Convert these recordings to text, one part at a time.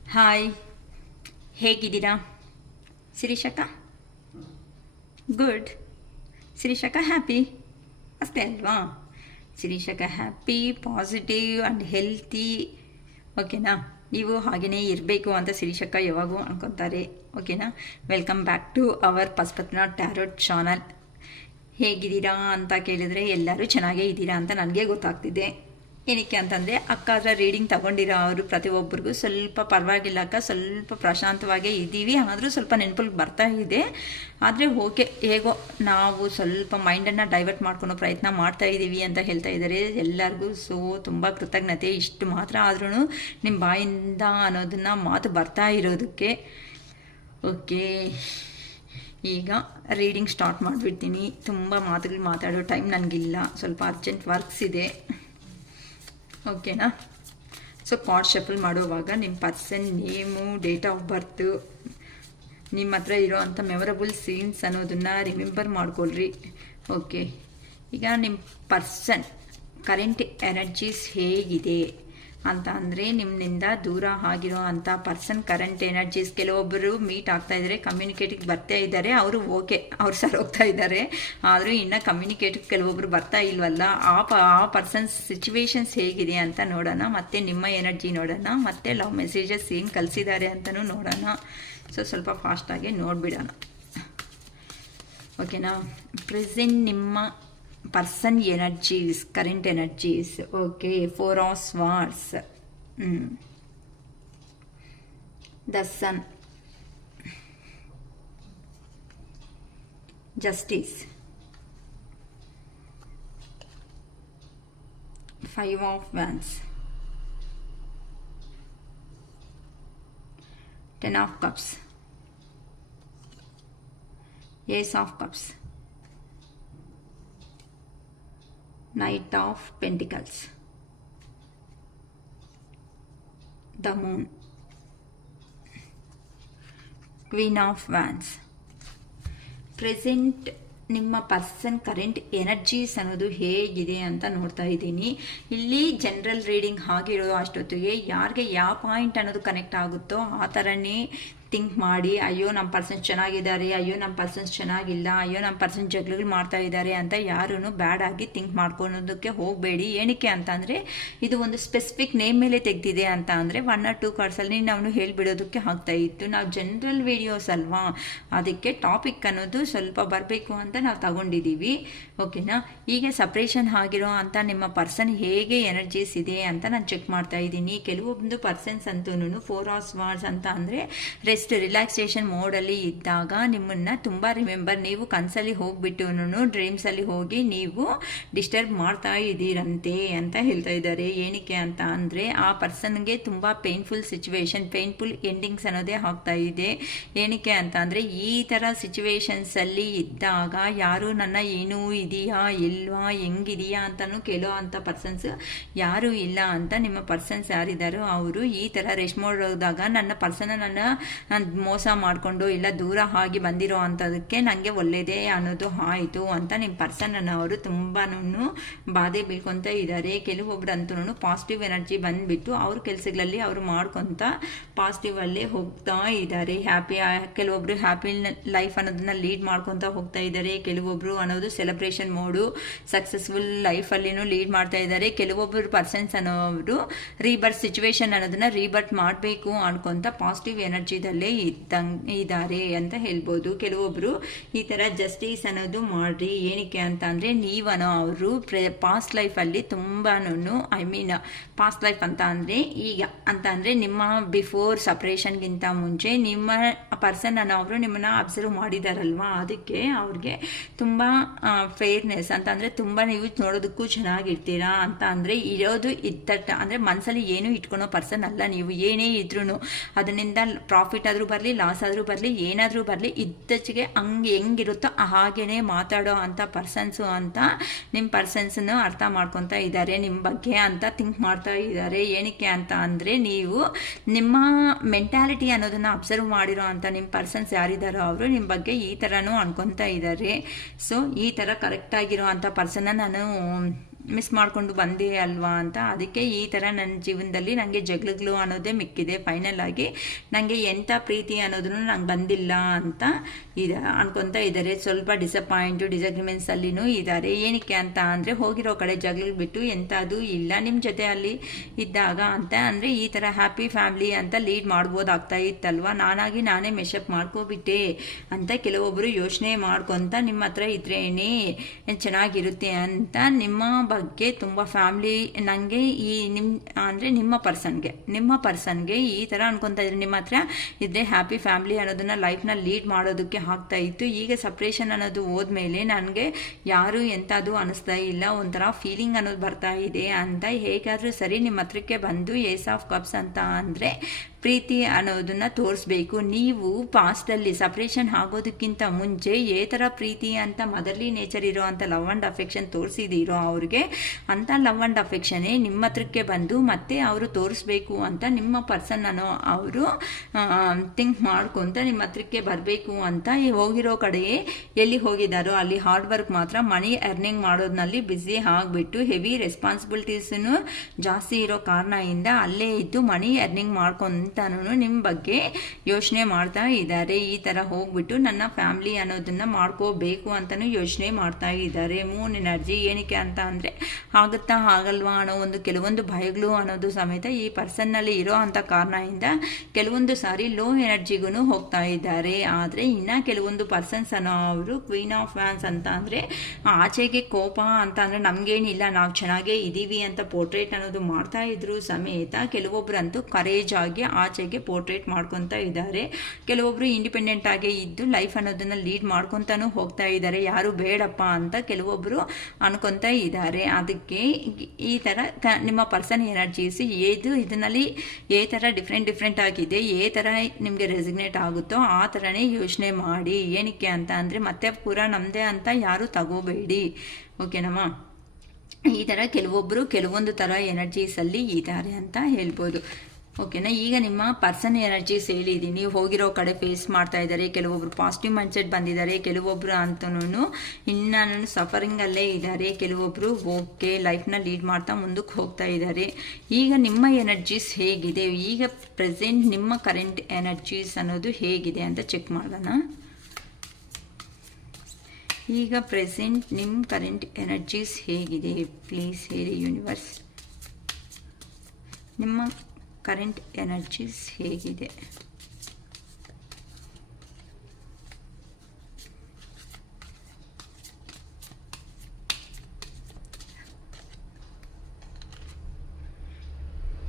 Hi, ಹೇಗಿದ್ದೀರಾ ಶಿರೀಷಕ್ಕ? Good. ಶಿರೀಷಕ್ಕ happy ಅಷ್ಟೇ ಅಲ್ವಾ? ಶಿರೀಷಕ್ಕ ಹ್ಯಾಪಿ, ಪಾಸಿಟಿವ್ ಆ್ಯಂಡ್ ಹೆಲ್ತಿ. ಓಕೆನಾ? ನೀವು ಹಾಗೆಯೇ ಇರಬೇಕು ಅಂತ ಶಿರೀಷಕ್ಕ ಯಾವಾಗೂ ಅನ್ಕೊತಾರೆ. ಓಕೆನಾ? ವೆಲ್ಕಮ್ ಬ್ಯಾಕ್ ಟು ಅವರ್ ಪಸ್ಪತ್ನ ಟ್ಯಾರೋಟ್ ಚಾನಲ್. ಹೇಗಿದ್ದೀರಾ ಅಂತ ಕೇಳಿದರೆ ಎಲ್ಲರೂ ಚೆನ್ನಾಗೇ ಇದ್ದೀರಾ ಅಂತ ನನಗೆ ಗೊತ್ತಾಗ್ತಿದೆ. ಏನಕ್ಕೆ ಅಂತಂದರೆ ಅಕ್ಕ ಅದರ ರೀಡಿಂಗ್ ತಗೊಂಡಿರೋ ಅವರು ಪ್ರತಿಯೊಬ್ಬರಿಗೂ ಸ್ವಲ್ಪ ಪರವಾಗಿಲ್ಲ ಅಕ್ಕ, ಸ್ವಲ್ಪ ಪ್ರಶಾಂತವಾಗೇ ಇದ್ದೀವಿ, ಆದರೂ ಸ್ವಲ್ಪ ನೆನಪಲ್ಲಿ ಬರ್ತಾ ಇದೆ. ಆದರೆ ಓಕೆ, ಹೇಗೋ ನಾವು ಸ್ವಲ್ಪ ಮೈಂಡನ್ನು ಡೈವರ್ಟ್ ಮಾಡ್ಕೊಳೋ ಪ್ರಯತ್ನ ಮಾಡ್ತಾ ಇದ್ದೀವಿ ಅಂತ ಹೇಳ್ತಾ ಇದ್ದಾರೆ ಎಲ್ಲರಿಗೂ. ಸೊ ತುಂಬ ಕೃತಜ್ಞತೆ. ಇಷ್ಟು ಮಾತ್ರ ಆದ್ರೂ ನಿಮ್ಮ ಬಾಯಿಂದ ಅನ್ನೋದನ್ನು ಮಾತು ಬರ್ತಾ ಇರೋದಕ್ಕೆ. ಓಕೆ, ಈಗ ರೀಡಿಂಗ್ ಸ್ಟಾರ್ಟ್ ಮಾಡಿಬಿಡ್ತೀನಿ. ತುಂಬ ಮಾತುಗಳು ಮಾತಾಡೋ ಟೈಮ್ ನನಗಿಲ್ಲ, ಸ್ವಲ್ಪ ಅರ್ಜೆಂಟ್ ವರ್ಕ್ಸ್ ಇದೆ. ಓಕೆನಾ? ಸೊ ಕಾರ್ಡ್ ಶಫಲ್ ಮಾಡುವಾಗ ನಿಮ್ಮ person name, date of birth, ನಿಮ್ಮ ಹತ್ರ ಇರೋ ಅಂಥ ಮೆಮೊರಬಲ್ ಸೀನ್ಸ್ ಅನ್ನೋದನ್ನು ರಿಮೆಂಬರ್ ಮಾಡ್ಕೊಳ್ರಿ. ಓಕೆ, ಈಗ ನಿಮ್ಮ ಪರ್ಸನ್ ಕರೆಂಟ್ ಎನರ್ಜೀಸ್ ಹೇಗಿದೆ ಅಂತ ಅಂದರೆ, ನಿಮ್ಮಿಂದ ದೂರ ಆಗಿರೋ ಅಂಥ ಪರ್ಸನ್ ಕರೆಂಟ್ ಎನರ್ಜೀಸ್, ಕೆಲವೊಬ್ಬರು ಮೀಟ್ ಆಗ್ತಾ ಇದ್ದಾರೆ, ಕಮ್ಯುನಿಕೇಟಿಗೆ ಬರ್ತಾ ಇದ್ದಾರೆ, ಅವರು ಓಕೆ, ಅವ್ರು ಸರೋಗ್ತಾ ಇದ್ದಾರೆ. ಆದರೂ ಇನ್ನು ಕಮ್ಯುನಿಕೇಟಿಗೆ ಕೆಲವೊಬ್ಬರು ಬರ್ತಾ ಇಲ್ವಲ್ಲ, ಆ ಪರ್ಸನ್ಸ್ ಸಿಚುವೇಶನ್ಸ್ ಹೇಗಿದೆ ಅಂತ ನೋಡೋಣ. ಮತ್ತು ನಿಮ್ಮ ಎನರ್ಜಿ ನೋಡೋಣ, ಮತ್ತು ಲವ್ ಮೆಸೇಜಸ್ ಏನು ಕಲಿಸಿದ್ದಾರೆ ಅಂತಲೂ ನೋಡೋಣ. ಸೊ ಸ್ವಲ್ಪ ಫಾಸ್ಟಾಗಿ ನೋಡಿಬಿಡೋಣ. ಓಕೆನಾ? ಪ್ರೆಸೆಂಟ್ ನಿಮ್ಮ person energies, current energies. Okay, 4 of Swords, the sun, justice, 5 of Wands, 10 of Cups, Ace of Cups, Knight of Pentacles, the Moon, Queen of Wands. Present ನಿಮ್ಮ ಪರ್ಸನ್ ಕರೆಂಟ್ ಎನರ್ಜೀಸ್ ಅನ್ನೋದು ಹೇಗಿದೆ ಅಂತ ನೋಡ್ತಾ ಇದ್ದೀನಿ. ಇಲ್ಲಿ ಜನರಲ್ ರೀಡಿಂಗ್ ಆಗಿರೋದು ಅಷ್ಟೊತ್ತಿಗೆ ಯಾರಿಗೆ ಯಾವ ಪಾಯಿಂಟ್ ಅನ್ನೋದು ಕನೆಕ್ಟ್ ಆಗುತ್ತೋ ಆ ಥರನೇ ಥಿಂಕ್ ಮಾಡಿ, ಅಯ್ಯೋ ನಮ್ಮ ಪರ್ಸನ್ಸ್ ಚೆನ್ನಾಗಿದ್ದಾರೆ, ಅಯ್ಯೋ ನಮ್ಮ ಪರ್ಸನ್ಸ್ ಚೆನ್ನಾಗಿಲ್ಲ, ಅಯ್ಯೋ ನಮ್ಮ ಪರ್ಸನ್ ಜಗಳಗಳು ಮಾಡ್ತಾ ಇದ್ದಾರೆ ಅಂತ ಯಾರೂ ಬ್ಯಾಡ್ ಆಗಿ ಥಿಂಕ್ ಮಾಡ್ಕೊಳೋದಕ್ಕೆ ಹೋಗಬೇಡಿ. ಏನಕ್ಕೆ ಅಂತ ಅಂದರೆ, ಇದು ಒಂದು ಸ್ಪೆಸಿಫಿಕ್ ನೇಮ್ ಮೇಲೆ ತೆಗೆದಿದೆ ಅಂತ ಅಂದರೆ 1 or 2 ಕಾರ್ಡ್ಸಲ್ಲಿ ನಾವು ಹೇಳಿಬಿಡೋದಕ್ಕೆ ಆಗ್ತಾ ಇತ್ತು. ನಾವು ಜನರಲ್ ವಿಡಿಯೋಸ್ ಅಲ್ವಾ, ಅದಕ್ಕೆ ಟಾಪಿಕ್ ಅನ್ನೋದು ಸ್ವಲ್ಪ ಬರಬೇಕು ಅಂತ ನಾವು ತಗೊಂಡಿದ್ದೀವಿ. ಓಕೆನಾ? ಈಗ ಸಪ್ರೇಷನ್ ಆಗಿರೋ ಅಂತ ನಿಮ್ಮ ಪರ್ಸನ್ ಹೇಗೆ ಎನರ್ಜೀಸ್ ಇದೆ ಅಂತ ನಾನು ಚೆಕ್ ಮಾಡ್ತಾ ಇದ್ದೀನಿ. ಕೆಲವೊಂದು ಪರ್ಸನ್ಸ್ ಅಂತೂ 4 of Swords ಅಂತ ಅಂದರೆ ರಿಲ್ಯಾಕ್ಸೇಷನ್ ಮೋಡಲ್ಲಿ ಇದ್ದಾಗ ನಿಮ್ಮನ್ನು ತುಂಬ ರಿಮೆಂಬರ್, ನೀವು ಕನಸಲ್ಲಿ ಹೋಗ್ಬಿಟ್ಟು ಡ್ರೀಮ್ಸಲ್ಲಿ ಹೋಗಿ ನೀವು ಡಿಸ್ಟರ್ಬ್ ಮಾಡ್ತಾ ಇದ್ದೀರಂತೆ ಅಂತ ಹೇಳ್ತಾ ಇದ್ದಾರೆ. ಏನಕ್ಕೆ ಅಂತ ಅಂದರೆ, ಆ ಪರ್ಸನ್ಗೆ ತುಂಬ ಪೇನ್ಫುಲ್ ಸಿಚುವೇಶನ್, ಪೇನ್ಫುಲ್ ಎಂಡಿಂಗ್ಸ್ ಅನ್ನೋದೇ ಆಗ್ತಾ ಇದೆ. ಏನಕ್ಕೆ ಅಂತ ಅಂದರೆ, ಈ ಥರ ಸಿಚುವೇಶನ್ಸಲ್ಲಿ ಇದ್ದಾಗ ಯಾರು ನನ್ನ ಏನೂ ಇದೆಯಾ ಇಲ್ವಾ ಹೆಂಗಿದೆಯಾ ಅಂತಲೂ ಕೇಳೋ ಅಂಥ ಪರ್ಸನ್ಸ್ ಯಾರೂ ಇಲ್ಲ ಅಂತ ನಿಮ್ಮ ಪರ್ಸನ್ಸ್ ಯಾರಿದ್ದಾರೋ ಅವರು ಈ ಥರ ರೆಸ್ಟ್ ಮಾಡೋದಾಗ ನನ್ನ ಪರ್ಸನ್ ಮೋಸ ಮಾಡಿಕೊಂಡು ಇಲ್ಲ ದೂರ ಆಗಿ ಬಂದಿರೋ ಅಂಥದಕ್ಕೆ ನನಗೆ ಒಳ್ಳೆಯದೇ ಅನ್ನೋದು ಆಯಿತು ಅಂತ ನಿಮ್ಮ ಪರ್ಸನನ್ನು ಅವರು ತುಂಬಾ ಬಾಧೆ ಬೀಳ್ಕೊತ ಇದ್ದಾರೆ. ಕೆಲವೊಬ್ರು ಅಂತೂ ಪಾಸಿಟಿವ್ ಎನರ್ಜಿ ಬಂದುಬಿಟ್ಟು ಅವ್ರ ಕೆಲಸಗಳಲ್ಲಿ ಅವರು ಮಾಡ್ಕೊತ ಪಾಸಿಟಿವ್ ಅಲ್ಲೇ ಹೋಗ್ತಾ ಇದ್ದಾರೆ. ಕೆಲವೊಬ್ರು ಹ್ಯಾಪಿ ಲೈಫ್ ಅನ್ನೋದನ್ನ ಲೀಡ್ ಮಾಡ್ಕೊತ ಹೋಗ್ತಾ ಇದ್ದಾರೆ. ಕೆಲವೊಬ್ರು ಅನ್ನೋದು ಸೆಲೆಬ್ರೇಷನ್ ಮೋಡು ಸಕ್ಸಸ್ಫುಲ್ ಲೈಫಲ್ಲಿನೂ ಲೀಡ್ ಮಾಡ್ತಾ ಇದ್ದಾರೆ. ಕೆಲವೊಬ್ಬರು ಪರ್ಸನ್ಸ್ ಅನ್ನೋರು ರೀಬರ್ತ್ ಸಿಚುವೇಶನ್ ಅನ್ನೋದನ್ನ ರೀಬರ್ತ್ ಮಾಡಬೇಕು ಅನ್ಕೊಂತ ಪಾಸಿಟಿವ್ ಎನರ್ಜಿದಲ್ಲಿ ಇದ್ದಾರೆ ಅಂತ ಹೇಳ್ಬೋದು. ಕೆಲವೊಬ್ರು ಈ ಥರ ಜಸ್ಟಿಸ್ ಅನ್ನೋದು ಮಾಡ್ರಿ. ಏನಕ್ಕೆ ಅಂತ ಅಂದರೆ, ನೀವನೋ ಅವರು ಪಾಸ್ಟ್ ಲೈಫಲ್ಲಿ ತುಂಬಾ ಪಾಸ್ಟ್ ಲೈಫ್ ಅಂತ ಅಂದರೆ ಈಗ ಅಂತ ಅಂದರೆ ನಿಮ್ಮ ಬಿಫೋರ್ ಸಪ್ರೇಷನ್ಗಿಂತ ಮುಂಚೆ ನಿಮ್ಮ ಪರ್ಸನ್ ಅನ್ನೋ ಅವರು ನಿಮ್ಮನ್ನು ಅಬ್ಸರ್ವ್ ಮಾಡಿದಾರಲ್ವಾ, ಅದಕ್ಕೆ ಅವ್ರಿಗೆ ತುಂಬ ಫೇರ್ನೆಸ್ ಅಂತ ಅಂದರೆ ತುಂಬ ನೀವು ನೋಡೋದಕ್ಕೂ ಚೆನ್ನಾಗಿರ್ತೀರಾ ಅಂತ ಅಂದರೆ ಇರೋದು ಇದ್ದಟ್ಟ ಅಂದರೆ ಮನಸ್ಸಲ್ಲಿ ಏನೂ ಇಟ್ಕೊಳೋ ಪರ್ಸನ್ ಅಲ್ಲ ನೀವು. ಏನೇ ಇದ್ರೂ ಅದರಿಂದ ಪ್ರಾಫಿಟ್ ಆದರೂ ಬರಲಿ ಲಾಸ್ ಆದರೂ ಬರಲಿ ಏನಾದರೂ ಬರಲಿ ಇದ್ದಚ್ಚಿಗೆ ಹೆಂಗಿರುತ್ತೋ ಹಾಗೇನೆ ಮಾತಾಡೋ ಅಂಥ ಪರ್ಸನ್ಸು ಅಂತ ನಿಮ್ಮ ಪರ್ಸನ್ಸನ್ನು ಅರ್ಥ ಮಾಡ್ಕೊತಾ ಇದ್ದಾರೆ ನಿಮ್ಮ ಬಗ್ಗೆ ಅಂತ ಥಿಂಕ್ ಮಾಡ್ತಾ ಇದ್ದಾರೆ. ಏನಕ್ಕೆ ಅಂತ ಅಂದರೆ, ನೀವು ನಿಮ್ಮ ಮೆಂಟ್ಯಾಲಿಟಿ ಅನ್ನೋದನ್ನು ಅಬ್ಸರ್ವ್ ಮಾಡಿರೋ ಅಂತ ನಿಮ್ಮ ಪರ್ಸನ್ಸ್ ಯಾರಿದ್ದಾರೋ ಅವರು ನಿಮ್ಮ ಬಗ್ಗೆ ಈ ಥರನೂ ಅನ್ಕೊತಾ ಇದ್ದಾರೆ. ಸೊ ಈ ಥರ ಕರೆಕ್ಟಾಗಿರೋ ಅಂಥ ಪರ್ಸನ್ನ ನಾನು ಮಿಸ್ ಮಾಡಿಕೊಂಡು ಬಂದೆ ಅಲ್ವಾ ಅಂತ. ಅದಕ್ಕೆ ಈ ಥರ ನನ್ನ ಜೀವನದಲ್ಲಿ ನನಗೆ ಜಗಳಗಳು ಅನ್ನೋದೇ ಮಿಕ್ಕಿದೆ. ಫೈನಲ್ ಆಗಿ ನನಗೆ ಎಂಥ ಪ್ರೀತಿ ಅನ್ನೋದನ್ನು ನಂಗೆ ಬಂದಿಲ್ಲ ಅಂತ ಅನ್ಕೊತಾ ಇದ್ದಾರೆ. ಸ್ವಲ್ಪ ಡಿಸಗ್ರಿಮೆಂಟ್ಸಲ್ಲಿನೂ ಇದ್ದಾರೆ. ಏನಕ್ಕೆ ಅಂತ ಅಂದರೆ ಹೋಗಿರೋ ಕಡೆ ಜಗಳ ಬಿಟ್ಟು ಎಂಥದ್ದು ಇಲ್ಲ ನಿಮ್ಮ ಜೊತೆ ಅಲ್ಲಿ ಇದ್ದಾಗ ಅಂತ. ಅಂದರೆ ಈ ಥರ ಹ್ಯಾಪಿ ಫ್ಯಾಮಿಲಿ ಅಂತ ಲೀಡ್ ಮಾಡ್ಬೋದಾಗ್ತಾ ಇತ್ತಲ್ವ, ನಾನಾಗಿ ನಾನೇ ಮೆಶಪ್ ಮಾಡ್ಕೋಬಿಟ್ಟೆ ಅಂತ ಕೆಲವೊಬ್ಬರು ಯೋಚನೆ ಮಾಡ್ಕೊತ ನಿಮ್ಮ ಹತ್ರ ಇದ್ರೇನೆ ಚೆನ್ನಾಗಿರುತ್ತೆ ಅಂತ ನಿಮ್ಮ ಬಗ್ಗೆ ತುಂಬ ಫ್ಯಾಮ್ಲಿ ನನಗೆ ಈ ನಿಮ್ಮ ಪರ್ಸನ್ಗೆ ಈ ಥರ ಅನ್ಕೊತಾ ಇದ್ರೆ ನಿಮ್ಮ ಹತ್ರ ಇದ್ರೆ ಹ್ಯಾಪಿ ಫ್ಯಾಮಿಲಿ ಅನ್ನೋದನ್ನ ಲೈಫ್ನ ಲೀಡ್ ಮಾಡೋದಕ್ಕೆ ಆಗ್ತಾ ಇತ್ತು. ಈಗ ಸಪ್ರೇಷನ್ ಅನ್ನೋದು ಹೋದ್ಮೇಲೆ ನನಗೆ ಯಾರು ಎಂಥದ್ದು ಅನಿಸ್ತಾ ಇಲ್ಲ, ಒಂಥರ ಫೀಲಿಂಗ್ ಅನ್ನೋದು ಬರ್ತಾ ಇದೆ ಅಂತ. ಹೇಗಾದರೂ ಸರಿ ನಿಮ್ಮ ಹತ್ರಕ್ಕೆ ಬಂದು ಏಸ್ ಆಫ್ ಕಪ್ಸ್ ಅಂತ ಅಂದರೆ ಪ್ರೀತಿ ಅನ್ನೋದನ್ನ ತೋರಿಸ್ಬೇಕು. ನೀವು ಪಾಸ್ಟಲ್ಲಿ ಸಪ್ರೇಷನ್ ಆಗೋದಕ್ಕಿಂತ ಮುಂಚೆ ಏ ಥರ ಪ್ರೀತಿ ಅಂತ ಮದರ್ಲಿ ನೇಚರ್ ಇರೋ ಅಂಥ ಲವ್ ಆ್ಯಂಡ್ ಅಫೆಕ್ಷನ್ ತೋರಿಸಿದಿರೋ ಅವ್ರಿಗೆ, ಅಂಥ ಲವ್ ಆ್ಯಂಡ್ ಅಫೆಕ್ಷನ್ನೇ ನಿಮ್ಮ ಹತ್ರಕ್ಕೆ ಬಂದು ಮತ್ತೆ ಅವರು ತೋರಿಸ್ಬೇಕು ಅಂತ ನಿಮ್ಮ ಪರ್ಸನ್ ಅನ್ನೋ ಅವರು ಥಿಂಕ್ ಮಾಡ್ಕೊತ ನಿಮ್ಮ ಹತ್ರಕ್ಕೆ ಬರಬೇಕು ಅಂತ. ಹೋಗಿರೋ ಕಡೆಯೇ ಎಲ್ಲಿ ಹೋಗಿದ್ದಾರೋ ಅಲ್ಲಿ ಹಾರ್ಡ್ ವರ್ಕ್ ಮಾತ್ರ ಮನಿ ಅರ್ನಿಂಗ್ ಮಾಡೋದ್ರಲ್ಲಿ ಬ್ಯುಸಿ ಆಗಿಬಿಟ್ಟು ಹೆವಿ ರೆಸ್ಪಾನ್ಸಿಬಿಲಿಟೀಸನ್ನು ಜಾಸ್ತಿ ಇರೋ ಕಾರಣದಿಂದ ಅಲ್ಲೇ ಇದ್ದು ಮನಿ ಅರ್ನಿಂಗ್ ಮಾಡ್ಕೊಂಡು ನಿಮ್ಮ ಬಗ್ಗೆ ಯೋಚನೆ ಮಾಡ್ತಾ ಇದ್ದಾರೆ. ಈ ಥರ ಹೋಗ್ಬಿಟ್ಟು ನನ್ನ ಫ್ಯಾಮಿಲಿ ಅನ್ನೋದನ್ನ ಮಾಡ್ಕೋಬೇಕು ಅಂತಲೂ ಯೋಚನೆ ಮಾಡ್ತಾ ಇದ್ದಾರೆ. ಮೂನ್ ಎನರ್ಜಿ ಏನಕ್ಕೆ ಅಂತ ಅಂದರೆ ಆಗುತ್ತಾ ಆಗಲ್ವಾ ಅನ್ನೋ ಕೆಲವೊಂದು ಭಯಗಳು ಅನ್ನೋದು ಸಮೇತ ಈ ಪರ್ಸನ್ನಲ್ಲಿ ಇರೋ ಅಂಥ ಕಾರಣದಿಂದ ಕೆಲವೊಂದು ಸಾರಿ ಲೋ ಎನರ್ಜಿಗೂ ಹೋಗ್ತಾ ಇದ್ದಾರೆ. ಆದರೆ ಇನ್ನು ಕೆಲವೊಂದು ಪರ್ಸನ್ಸ್ ಅನ್ನೋ ಅವರು ಕ್ವೀನ್ ಆಫ್ ವ್ಯಾನ್ಸ್ ಅಂತ ಅಂದರೆ ಆಚೆಗೆ ಕೋಪ ಅಂತ ಅಂದರೆ ನಮಗೇನಿಲ್ಲ, ನಾವು ಚೆನ್ನಾಗೇ ಇದ್ದೀವಿ ಅಂತ ಪೋರ್ಟ್ರೇಟ್ ಅನ್ನೋದು ಮಾಡ್ತಾ ಇದ್ರು ಸಮೇತ ಕೆಲವೊಬ್ಬರಂತೂ ಕರೇಜ್ ಆಗಿ ಆಚೆಗೆ ಪೋರ್ಟ್ರೇಟ್ ಮಾಡ್ಕೊತಾ ಇದ್ದಾರೆ. ಕೆಲವೊಬ್ರು ಇಂಡಿಪೆಂಡೆಂಟ್ ಆಗಿ ಇದ್ದು ಲೈಫ್ ಅನ್ನೋದನ್ನ ಲೀಡ್ ಮಾಡ್ಕೊತಾನು ಹೋಗ್ತಾ ಇದ್ದಾರೆ. ಯಾರು ಬೇಡಪ್ಪ ಅಂತ ಕೆಲವೊಬ್ರು ಅನ್ಕೊತಾ ಇದ್ದಾರೆ. ಅದಕ್ಕೆ ಈ ಥರ ನಿಮ್ಮ ಪರ್ಸನ್ ಎನರ್ಜೀಸ್ ಇದನ್ನಲ್ಲಿ ಏ ಥರ ಡಿಫ್ರೆಂಟ್ ಆಗಿದೆ, ಏ ಥರ ನಿಮಗೆ ರೆಸಿಗ್ನೇಟ್ ಆಗುತ್ತೋ ಆ ಥರನೇ ಯೋಚನೆ ಮಾಡಿ. ಏನಕ್ಕೆ ಅಂತ ಅಂದರೆ ಮತ್ತೆ ಪೂರ ನಮ್ಮದೇ ಅಂತ ಯಾರು ತಗೋಬೇಡಿ, ಓಕೆನಮ್ಮ. ಈ ಥರ ಕೆಲವೊಂದು ಥರ ಎನರ್ಜೀಸಲ್ಲಿ ಇದ್ದಾರೆ ಅಂತ ಹೇಳ್ಬೋದು, ಓಕೆನಾ. ಈಗ ನಿಮ್ಮ ಪರ್ಸನ್ ಎನರ್ಜೀಸ್ ಹೇಳಿದ್ದೀನಿ. ಹೋಗಿರೋ ಕಡೆ ಫೇಸ್ ಮಾಡ್ತಾ ಇದ್ದಾರೆ, ಕೆಲವೊಬ್ರು ಪಾಸಿಟಿವ್ ಮೈಂಡ್ಸೆಟ್ ಬಂದಿದ್ದಾರೆ, ಕೆಲವೊಬ್ರು ಅಂತನೂ ಇನ್ನೂ ಸಫರಿಂಗಲ್ಲೇ ಇದ್ದಾರೆ, ಕೆಲವೊಬ್ರು ಓಕೆ ಲೈಫ್ನ ಲೀಡ್ ಮಾಡ್ತಾ ಮುಂದಕ್ಕೆ ಹೋಗ್ತಾ ಇದ್ದಾರೆ. ಈಗ ನಿಮ್ಮ ಎನರ್ಜೀಸ್ ಹೇಗಿದೆ, ಈಗ ಪ್ರೆಸೆಂಟ್ ನಿಮ್ಮ ಕರೆಂಟ್ ಎನರ್ಜೀಸ್ ಅನ್ನೋದು ಹೇಗಿದೆ ಅಂತ ಚೆಕ್ ಮಾಡೋಣ. ಈಗ ಪ್ರೆಸೆಂಟ್ ನಿಮ್ಮ ಕರೆಂಟ್ ಎನರ್ಜೀಸ್ ಹೇಗಿದೆ ಪ್ಲೀಸ್ ಹೇಳಿ ಯೂನಿವರ್ಸ್. ನಿಮ್ಮ ಕರೆಂಟ್ ಎನರ್ಜೀಸ್ ಹೇಗಿದೆ?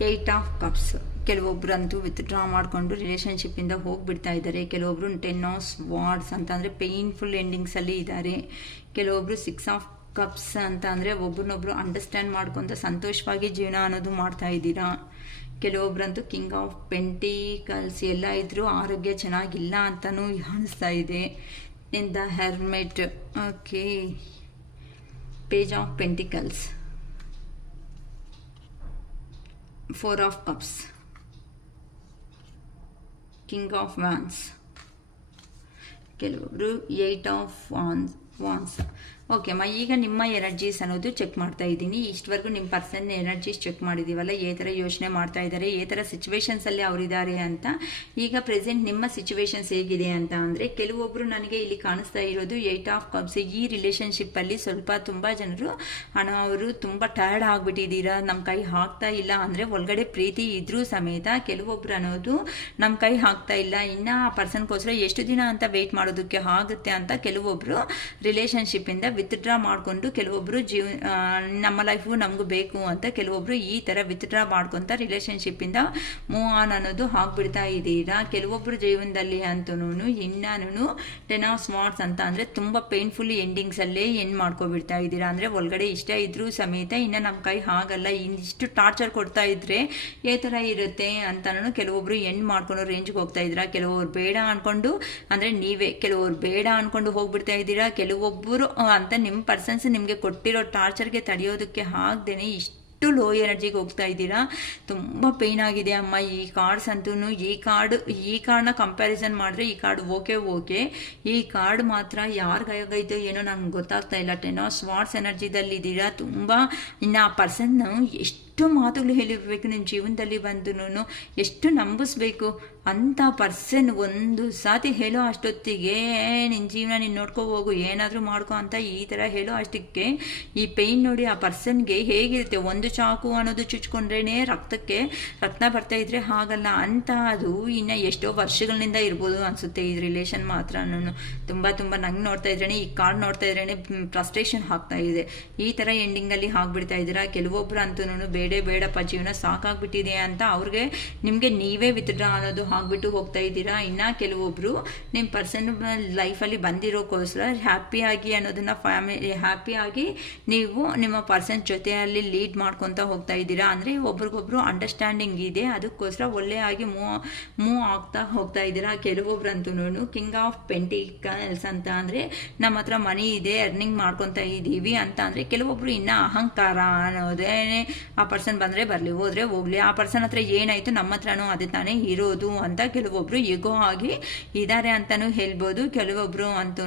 Eight of cups. ಕೆಲವೊಬ್ಬರಂತೂ ವಿತ್ಡ್ರಾ ಮಾಡಿಕೊಂಡು ರಿಲೇಷನ್ಶಿಪ್ಪಿಂದ ಹೋಗಿಬಿಡ್ತಾ ಇದ್ದಾರೆ. ಕೆಲವೊಬ್ಬರು 10 ಆಫ್ ಸ್ವಾರ್ಡ್ಸ್ ಅಂತ ಅಂದರೆ ಪೇಯ್ನ್ಫುಲ್ ಎಂಡಿಂಗ್ಸಲ್ಲಿ ಇದ್ದಾರೆ. ಕೆಲವೊಬ್ಬರು 6 ಆಫ್ ಕಪ್ಸ್ ಅಂತ ಅಂದರೆ ಒಬ್ರನ್ನೊಬ್ರು ಅಂಡರ್ಸ್ಟ್ಯಾಂಡ್ ಮಾಡ್ಕೊತ ಸಂತೋಷವಾಗಿ ಜೀವನ ಅನ್ನೋದು ಮಾಡ್ತಾ ಇದ್ದೀರಾ. ಕೆಲವೊಬ್ರಂತೂ ಕಿಂಗ್ ಆಫ್ ಪೆಂಟಿಕಲ್ಸ್ ಎಲ್ಲ ಇದ್ರೂ ಆರೋಗ್ಯ ಚೆನ್ನಾಗಿಲ್ಲ ಅಂತಲೂ ಅನಿಸ್ತಾ ಇದೆ. In the hermit, okay. Page of pentacles, 4 of cups, king of wands, ಕೆಲವೊಬ್ರು 8 ಆಫ್ ವಾನ್ಸ್. ಓಕೆ ಅಮ್ಮ, ಈಗ ನಿಮ್ಮ ಎನರ್ಜೀಸ್ ಅನ್ನೋದು ಚೆಕ್ ಮಾಡ್ತಾ ಇದ್ದೀನಿ. ಇಷ್ಟವರೆಗೂ ನಿಮ್ಮ ಪರ್ಸನ್ ಎನರ್ಜೀಸ್ ಚೆಕ್ ಮಾಡಿದ್ದೀವಲ್ಲ, ಏ ಥರ ಯೋಚನೆ ಮಾಡ್ತಾ ಇದ್ದಾರೆ, ಏ ಥರ ಸಿಚುವೇಶನ್ಸಲ್ಲಿ ಅವರಿದ್ದಾರೆ ಅಂತ. ಈಗ ಪ್ರೆಸೆಂಟ್ ನಿಮ್ಮ ಸಿಚುವೇಶನ್ಸ್ ಹೇಗಿದೆ ಅಂತ ಅಂದರೆ ಕೆಲವೊಬ್ಬರು ನನಗೆ ಇಲ್ಲಿ ಕಾಣಿಸ್ತಾ ಇರೋದು 8 ಆಫ್ ಕಪ್ಸ್. ಈ ರಿಲೇಷನ್ಶಿಪ್ಪಲ್ಲಿ ತುಂಬ ಜನರು ಅವರು ತುಂಬ ಟಯರ್ಡ್ ಆಗಿಬಿಟ್ಟಿದ್ದೀರಾ, ನಮ್ಮ ಕೈ ಹಾಕ್ತಾ ಇಲ್ಲ ಅಂದರೆ ಒಳಗಡೆ ಪ್ರೀತಿ ಇದ್ರೂ ಸಮೇತ ಕೆಲವೊಬ್ರು ಅನ್ನೋದು ನಮ್ಮ ಕೈ ಹಾಕ್ತಾ ಇಲ್ಲ, ಇನ್ನು ಆ ಪರ್ಸನ್ಗೋಸ್ಕರ ಎಷ್ಟು ದಿನ ಅಂತ ವೆಯ್ಟ್ ಮಾಡೋದಕ್ಕೆ ಆಗುತ್ತೆ ಅಂತ ಕೆಲವೊಬ್ಬರು ರಿಲೇಷನ್ಶಿಪ್ಪಿಂದ ವಿತ್ಡ್ರಾ ಮಾಡಿಕೊಂಡು ಕೆಲವೊಬ್ಬರು ನಮ್ಮ ಲೈಫು ನಮಗೂ ಬೇಕು ಅಂತ ಕೆಲವೊಬ್ಬರು ಈ ಥರ ವಿತ್ಡ್ರಾ ಮಾಡ್ಕೊತ ರಿಲೇಷನ್ಶಿಪ್ಪಿಂದ ಮೂವ್ ಆನ್ ಅನ್ನೋದು ಹಾಕ್ಬಿಡ್ತಾ ಇದ್ದೀರಾ. ಕೆಲವೊಬ್ಬರು ಜೀವನದಲ್ಲಿ ಅಂತೂ ಇನ್ನೂ 10 ಆಫ್ ಸ್ವಾರ್ಡ್ಸ್ ಅಂತ ಅಂದರೆ ತುಂಬ ಪೇನ್ಫುಲ್ ಎಂಡಿಂಗ್ಸಲ್ಲೇ ಎಂಡ್ ಮಾಡ್ಕೊಬಿಡ್ತಾ ಇದ್ದೀರಾ. ಅಂದರೆ ಒಳಗಡೆ ಇಷ್ಟ ಇದ್ರೂ ಸಮೇತ ಇನ್ನು ನಮ್ಮ ಕೈ ಆಗಲ್ಲ, ಇಷ್ಟು ಟಾರ್ಚರ್ ಕೊಡ್ತಾ ಇದ್ರೆ ಏ ಥರ ಇರುತ್ತೆ ಅಂತನೂ ಕೆಲವೊಬ್ರು ಎಂಡ್ ಮಾಡ್ಕೊಂಡು ರೇಂಜ್ಗೆ ಹೋಗ್ತಾ ಇದ್ದೀರಾ. ಕೆಲವೊಬ್ರು ಬೇಡ ಅಂದ್ಕೊಂಡು ಅಂದರೆ ನೀವೇ ಕೆಲವೊಬ್ರು ಬೇಡ ಅಂದ್ಕೊಂಡು ಹೋಗ್ಬಿಡ್ತಾ ಇದ್ದೀರಾ. ಕೆಲವೊಬ್ಬರು ಅಂತ ನಿಮ್ಮ ಪರ್ಸನ್ಸ್ ನಿಮಗೆ ಕೊಟ್ಟಿರೋ ಟಾರ್ಚರ್ಗೆ ತಡೆಯೋದಕ್ಕೆ ಆಗದೇನೆ ಲೋ ಎನರ್ಜಿಗೆ ಹೋಗ್ತಾ ಇದ್ದೀರಾ, ತುಂಬ ಪೇಯ್ನ್ ಆಗಿದೆ ಅಮ್ಮ. ಈ ಕಾರ್ಡ್ಸ್ ಅಂತೂ ಈ ಕಾರ್ಡ್ನ ಕಂಪ್ಯಾರಿಸನ್ ಮಾಡಿದ್ರೆ ಈ ಕಾರ್ಡ್ ಓಕೆ, ಈ ಕಾರ್ಡ್ ಮಾತ್ರ ಯಾರಿಗಾಗೈತೋ ಏನೋ ನಂಗೆ ಗೊತ್ತಾಗ್ತಾ ಇಲ್ಲ. 10 ಆಫ್ ಸ್ವಾರ್ಡ್ಸ್ ಎನರ್ಜಿದಲ್ಲಿದ್ದೀರಾ. ತುಂಬ ಇನ್ನು ಆ ಪರ್ಸನ್ ಎಷ್ಟು ಮಾತುಗಳು ಹೇಳಿರ್ಬೇಕು ನಿಮ್ಮ ಜೀವನದಲ್ಲಿ ಬಂದು, ಎಷ್ಟು ನಂಬಿಸ್ಬೇಕು ಅಂಥ ಪರ್ಸನ್ ಒಂದು ಸಾತಿ ಹೇಳೋ ಅಷ್ಟೊತ್ತಿಗೆ ನಿನ್ನ ಜೀವನ ನೀನು ನೋಡ್ಕೊ ಹೋಗು, ಏನಾದರೂ ಮಾಡ್ಕೊ ಅಂತ ಈ ಥರ ಹೇಳೋ ಅಷ್ಟಕ್ಕೆ ಈ ಪೇಯ್ನ್ ನೋಡಿ ಆ ಪರ್ಸನ್ಗೆ ಹೇಗಿರುತ್ತೆ. ಒಂದು ಚಾಕು ಅನ್ನೋದು ಚುಚ್ಕೊಂಡ್ರೇ ರಕ್ತ ಬರ್ತಾ ಇದ್ರೆ ಹಾಗಲ್ಲ ಅಂತ ಅದು ಇನ್ನು ಎಷ್ಟೋ ವರ್ಷಗಳಿಂದ ಇರ್ಬೋದು ಅನಿಸುತ್ತೆ ಈ ರಿಲೇಷನ್ ಮಾತ್ರ. ತುಂಬ ನಂಗೆ ನೋಡ್ತಾ ಇದ್ರೇ ಈ ಕಾರ್ಡ್ ನೋಡ್ತಾ ಇದ್ರೇ ಫ್ರಸ್ಟ್ರೇಷನ್ ಆಗ್ತಾ ಇದೆ. ಈ ಥರ ಎಂಡಿಂಗಲ್ಲಿ ಆಗಿಬಿಡ್ತಾ ಇದ್ದೀರಾ. ಕೆಲವೊಬ್ರು ಅಂತೂ ಬೇಡಪ್ಪ ಜೀವನ ಸಾಕಾಗ್ಬಿಟ್ಟಿದೆ ಅಂತ ಅವ್ರಿಗೆ ನಿಮಗೆ ನೀವೇ ವಿತ್ಡ್ರಾ ಅನ್ನೋದು ಆಗ್ಬಿಟ್ಟು ಹೋಗ್ತಾ ಇದ್ದೀರಾ. ಇನ್ನು ಕೆಲವೊಬ್ರು ನಿಮ್ಮ ಪರ್ಸನ್ ಲೈಫಲ್ಲಿ ಬಂದಿರೋಕ್ಕೋಸ್ಕರ ಹ್ಯಾಪಿಯಾಗಿ ಅನ್ನೋದನ್ನ ಹ್ಯಾಪಿಯಾಗಿ ನೀವು ನಿಮ್ಮ ಪರ್ಸನ್ ಜೊತೆಯಲ್ಲಿ ಲೀಡ್ ಮಾಡ್ಕೊತಾ ಹೋಗ್ತಾ ಇದ್ದೀರಾ. ಅಂದರೆ ಒಬ್ರಿಗೊಬ್ರು ಅಂಡರ್ಸ್ಟ್ಯಾಂಡಿಂಗ್ ಇದೆ, ಅದಕ್ಕೋಸ್ಕರ ಒಳ್ಳೆಯಾಗಿ ಮೂವ್ ಆಗ್ತಾ ಹೋಗ್ತಾ ಇದ್ದೀರಾ. ಕೆಲವೊಬ್ರು ಅಂತೂ ಕಿಂಗ್ ಆಫ್ ಪೆಂಟಿಕಲ್ಸ್ ಅಂತ ಅಂದರೆ ನಮ್ಮ ಹತ್ರ ಮನಿ ಇದೆ, ಅರ್ನಿಂಗ್ ಮಾಡ್ಕೊತಾ ಇದ್ದೀವಿ ಅಂತ ಅಂದರೆ ಕೆಲವೊಬ್ರು ಇನ್ನು ಅಹಂಕಾರ ಅನ್ನೋದೇ ಆ ಪರ್ಸನ್ ಬಂದರೆ ಬರಲಿ, ಹೋದರೆ ಹೋಗಲಿ, ಆ ಪರ್ಸನ್ ಹತ್ರ ಏನಾಯಿತು ನಮ್ಮ ಹತ್ರನೂ ಅದೇ ತಾನೇ ಇರೋದು ಅಂತ ಕೆಲವೊಬ್ರು ಈಗೋ ಆಗಿ ಇದ್ದಾರೆ ಅಂತಲೂ ಹೇಳ್ಬೋದು. ಕೆಲವೊಬ್ರು ಅಂತೂ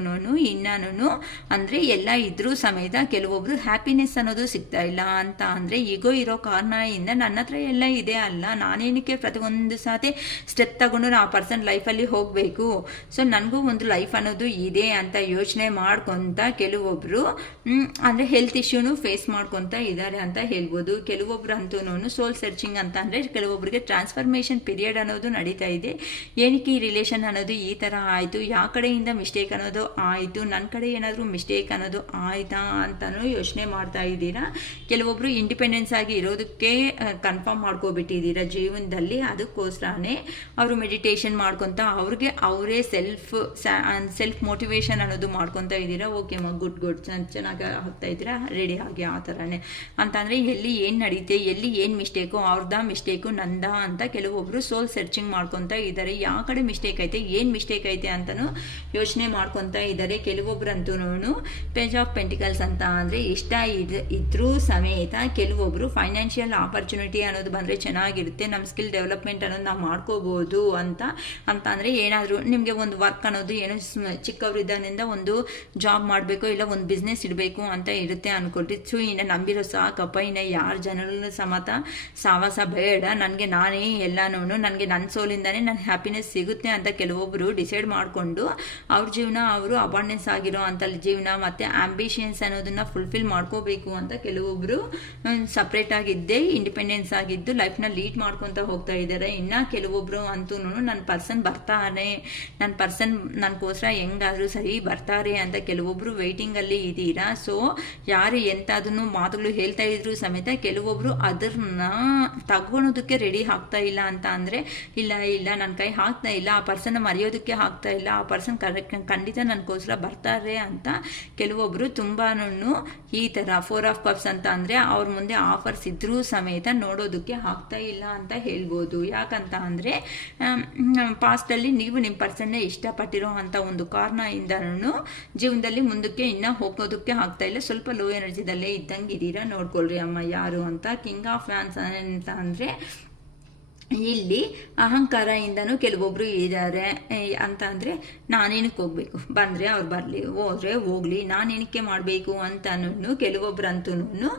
ಇನ್ನೂ ಅಂದರೆ ಎಲ್ಲ ಇದ್ರೂ ಸಮೇತ ಕೆಲವೊಬ್ರು ಹ್ಯಾಪಿನೆಸ್ ಅನ್ನೋದು ಸಿಗ್ತಾ ಇಲ್ಲ ಅಂತ ಅಂದರೆ ಈಗೋ ಇರೋ ಕಾರಣದಿಂದ ನನ್ನ ಹತ್ರ ಎಲ್ಲ ಇದೆ ಅಲ್ಲ, ನಾನೇನಕ್ಕೆ ಪ್ರತಿಯೊಂದು ಸಾತಿ ಸ್ಟೆಪ್ ತಗೊಂಡು ಆ ಪರ್ಸನ್ ಲೈಫಲ್ಲಿ ಹೋಗಬೇಕು, ಸೊ ನನಗೂ ಒಂದು ಲೈಫ್ ಅನ್ನೋದು ಇದೆ ಅಂತ ಯೋಚನೆ ಮಾಡ್ಕೊತ ಕೆಲವೊಬ್ರು ಅಂದರೆ ಹೆಲ್ತ್ ಇಶ್ಯೂನು ಫೇಸ್ ಮಾಡ್ಕೊತಾ ಇದ್ದಾರೆ ಅಂತ ಹೇಳ್ಬೋದು. ಕೆಲವೊಬ್ರು ಅಂತೂ ಸೋಲ್ ಸರ್ಚಿಂಗ್ ಅಂತ ಅಂದರೆ ಕೆಲವೊಬ್ಬರಿಗೆ ಟ್ರಾನ್ಸ್ಫಾರ್ಮೇಷನ್ ಪೀರಿಯಡ್ ಅನ್ನೋದು ನಡೀತಾ ಇದೆ. ಏನಕ್ಕೆ ಈ ರಿಲೇಷನ್ ಅನ್ನೋದು ಈ ಥರ ಆಯಿತು, ಯಾವ ಕಡೆಯಿಂದ ಮಿಸ್ಟೇಕ್ ಅನ್ನೋದು ಆಯಿತು, ನನ್ನ ಕಡೆ ಏನಾದರೂ ಮಿಸ್ಟೇಕ್ ಅನ್ನೋದು ಆಯಿತಾ ಅಂತಲೂ ಯೋಚನೆ ಮಾಡ್ತಾ ಇದ್ದೀರಾ. ಕೆಲವೊಬ್ಬರು ಇಂಡಿಪೆಂಡೆನ್ಸ್ ಆಗಿ ಇರೋದಕ್ಕೆ ಕನ್ಫರ್ಮ್ ಮಾಡ್ಕೊಬಿಟ್ಟಿದ್ದೀರಾ ಜೀವನದಲ್ಲಿ. ಅದಕ್ಕೋಸ್ಕರನೇ ಅವರು ಮೆಡಿಟೇಷನ್ ಮಾಡ್ಕೊತ ಅವ್ರಿಗೆ ಅವರೇ ಸೆಲ್ಫ್ ಮೋಟಿವೇಶನ್ ಅನ್ನೋದು ಮಾಡ್ಕೊತಾ ಇದ್ದೀರಾ. ಓಕೆ ಗುಡ್ ಚೆನ್ನಾಗಿ ಆಗ್ತಾ ಇದ್ದೀರಾ, ರೆಡಿ ಆಗಿ ಆ ಥರನೇ ಅಂತಂದರೆ ಎಲ್ಲಿ ಏನು ನಡೀತೆ, ಎಲ್ಲಿ ಏನು ಮಿಸ್ಟೇಕು, ಅವ್ರದ್ದ ಮಿಸ್ಟೇಕು ನಂದ ಅಂತ ಕೆಲವೊಬ್ರು ಸೋಲ್ ಸರ್ಚಿಂಗ್ ಮಾಡ್ಕೊತಾ ಇದ್ದಾರೆ. ಯಾವ ಕಡೆ ಮಿಸ್ಟೇಕ್ ಐತೆ, ಏನು ಮಿಸ್ಟೇಕ್ ಐತೆ ಅಂತಲೂ ಯೋಚನೆ ಮಾಡ್ಕೊತಾ ಇದ್ದಾರೆ. ಕೆಲವೊಬ್ರು ಅಂತೂ ಪೇಜ್ ಆಫ್ ಪೆಂಟಿಕಲ್ಸ್ ಅಂತ ಅಂದರೆ ಇಷ್ಟ ಇದ್ರೂ ಸಮೇತ ಕೆಲವೊಬ್ರು ಫೈನಾನ್ಷಿಯಲ್ ಆಪರ್ಚುನಿಟಿ ಅನ್ನೋದು ಬಂದರೆ ಚೆನ್ನಾಗಿರುತ್ತೆ, ನಮ್ಮ ಸ್ಕಿಲ್ ಡೆವಲಪ್ಮೆಂಟ್ ಅನ್ನೋದು ನಾವು ಮಾಡ್ಕೋಬೋದು ಅಂತ ಅಂದರೆ ಏನಾದರೂ ನಿಮಗೆ ಒಂದು ವರ್ಕ್ ಅನ್ನೋದು ಏನೋ ಚಿಕ್ಕವರಿದ್ದಾನಿಂದ ಒಂದು ಜಾಬ್ ಮಾಡಬೇಕು, ಇಲ್ಲ ಒಂದು ಬಿಸ್ನೆಸ್ ಇಡಬೇಕು ಅಂತ ಇರುತ್ತೆ ಅಂದ್ಕೊಳ್ರಿ. ಸೊ ಇನ್ನು ನಂಬಿರೋ ಸಾಕಪ್ಪ, ಇನ್ನು ಯಾರ ಜನರಲ್ಲೂ ಸಮೇತ ಸಾವಾಸ ಬೇಡ, ನನಗೆ ನಾನೇ ಎಲ್ಲನೂ, ನನಗೆ ನನ್ನ ಸೋಲಿಂದಾನೇ ನನ್ನ ಹ್ಯಾಪಿನೆಸ್ ಸಿಗುತ್ತೆ ಅಂತ ಕೆಲವೊಬ್ಬರು ಡಿಸೈಡ್ ಮಾಡಿಕೊಂಡು ಅವ್ರ ಜೀವನ ಅವರು ಅಬಂಡೆನ್ಸ್ ಆಗಿರೋ ಅಂತ ಜೀವನ ಮತ್ತು ಆಂಬಿಷನ್ಸ್ ಅನ್ನೋದನ್ನು ಫುಲ್ಫಿಲ್ ಮಾಡ್ಕೋಬೇಕು ಅಂತ ಕೆಲವೊಬ್ಬರು ಸಪ್ರೇಟ್ ಆಗಿದ್ದೇ ಇಂಡಿಪೆಂಡೆನ್ಸ್ ಆಗಿದ್ದು ಲೈಫ್ನ ಲೀಡ್ ಮಾಡ್ಕೊತಾ ಹೋಗ್ತಾ ಇದ್ದಾರೆ. ಇನ್ನು ಕೆಲವೊಬ್ಬರು ಅಂತೂ ನನ್ನ ಪರ್ಸನ್ ಬರ್ತಾರೆ, ನನ್ನ ಪರ್ಸನ್ ನನಗೋಸ್ಕರ ಹೆಂಗಾದರೂ ಸರಿ ಬರ್ತಾರೆ ಅಂತ ಕೆಲವೊಬ್ಬರು ವೆಯ್ಟಿಂಗಲ್ಲಿ ಇದ್ದೀರಾ. ಸೊ ಯಾರು ಎಂಥದನ್ನು ಮಾತುಗಳು ಹೇಳ್ತಾ ಇದ್ರು ಸಮೇತ ಕೆಲವೊಬ್ರು ಅದನ್ನ ತಗೊಳೋದಕ್ಕೆ ರೆಡಿ ಆಗ್ತಾ ಇಲ್ಲ ಅಂತ ಅಂದರೆ ಇಲ್ಲ ನನ್ನ ಕೈ ಹಾಕ್ತಾ ಇಲ್ಲ, ಆ ಪರ್ಸನ್ ಮರೆಯೋದಕ್ಕೆ ಆಗ್ತಾ ಇಲ್ಲ, ಆ ಪರ್ಸನ್ ಖಂಡಿತ ನನಗೋಸ್ಕರ ಬರ್ತಾರೆ ಅಂತ ಕೆಲವೊಬ್ರು ತುಂಬಾ ಈ ಥರ 4 ಆಫ್ ಕಪ್ಸ್ ಅಂತ ಅಂದರೆ ಅವ್ರ ಮುಂದೆ ಆಫರ್ಸ್ ಇದ್ರೂ ಸಮೇತ ನೋಡೋದಕ್ಕೆ ಆಗ್ತಾ ಇಲ್ಲ ಅಂತ ಹೇಳ್ಬೋದು. ಯಾಕಂತ ಅಂದರೆ ಪಾಸ್ಟಲ್ಲಿ ನೀವು ನಿಮ್ಮ ಪರ್ಸನ್ನೇ ಇಷ್ಟಪಟ್ಟಿರೋ ಅಂತ ಒಂದು ಕಾರಣದಿಂದನೂ ಜೀವನದಲ್ಲಿ ಮುಂದಕ್ಕೆ ಇನ್ನೂ ಹೋಗೋದಕ್ಕೆ ಆಗ್ತಾ ಇಲ್ಲ, ಸ್ವಲ್ಪ ಲೋ ಎನರ್ಜಿದಲ್ಲೇ ಇದ್ದಂಗೆ ಇದ್ದೀರಾ. ನೋಡ್ಕೊಳ್ರಿ ಅಮ್ಮ ಯಾರು ಅಂತ. ಕಿಂಗ್ ಆಫ್ ಫ್ಯಾನ್ಸ್ ಅಂತ ಅಂದರೆ ಇಲ್ಲಿ ಅಹಂಕಾರದಿಂದನೂ ಕೆಲವೊಬ್ರು ಇದ್ದಾರೆ ಅಂತ ಅಂದರೆ ನಾನೇನಕ್ಕೆ ಹೋಗ್ಬೇಕು, ಬಂದರೆ ಅವ್ರು ಬರಲಿ, ಹೋದರೆ ಹೋಗಲಿ, ನಾನೇನಕ್ಕೆ ಮಾಡಬೇಕು ಅಂತನೂ ಕೆಲವೊಬ್ರು ಅಂತೂ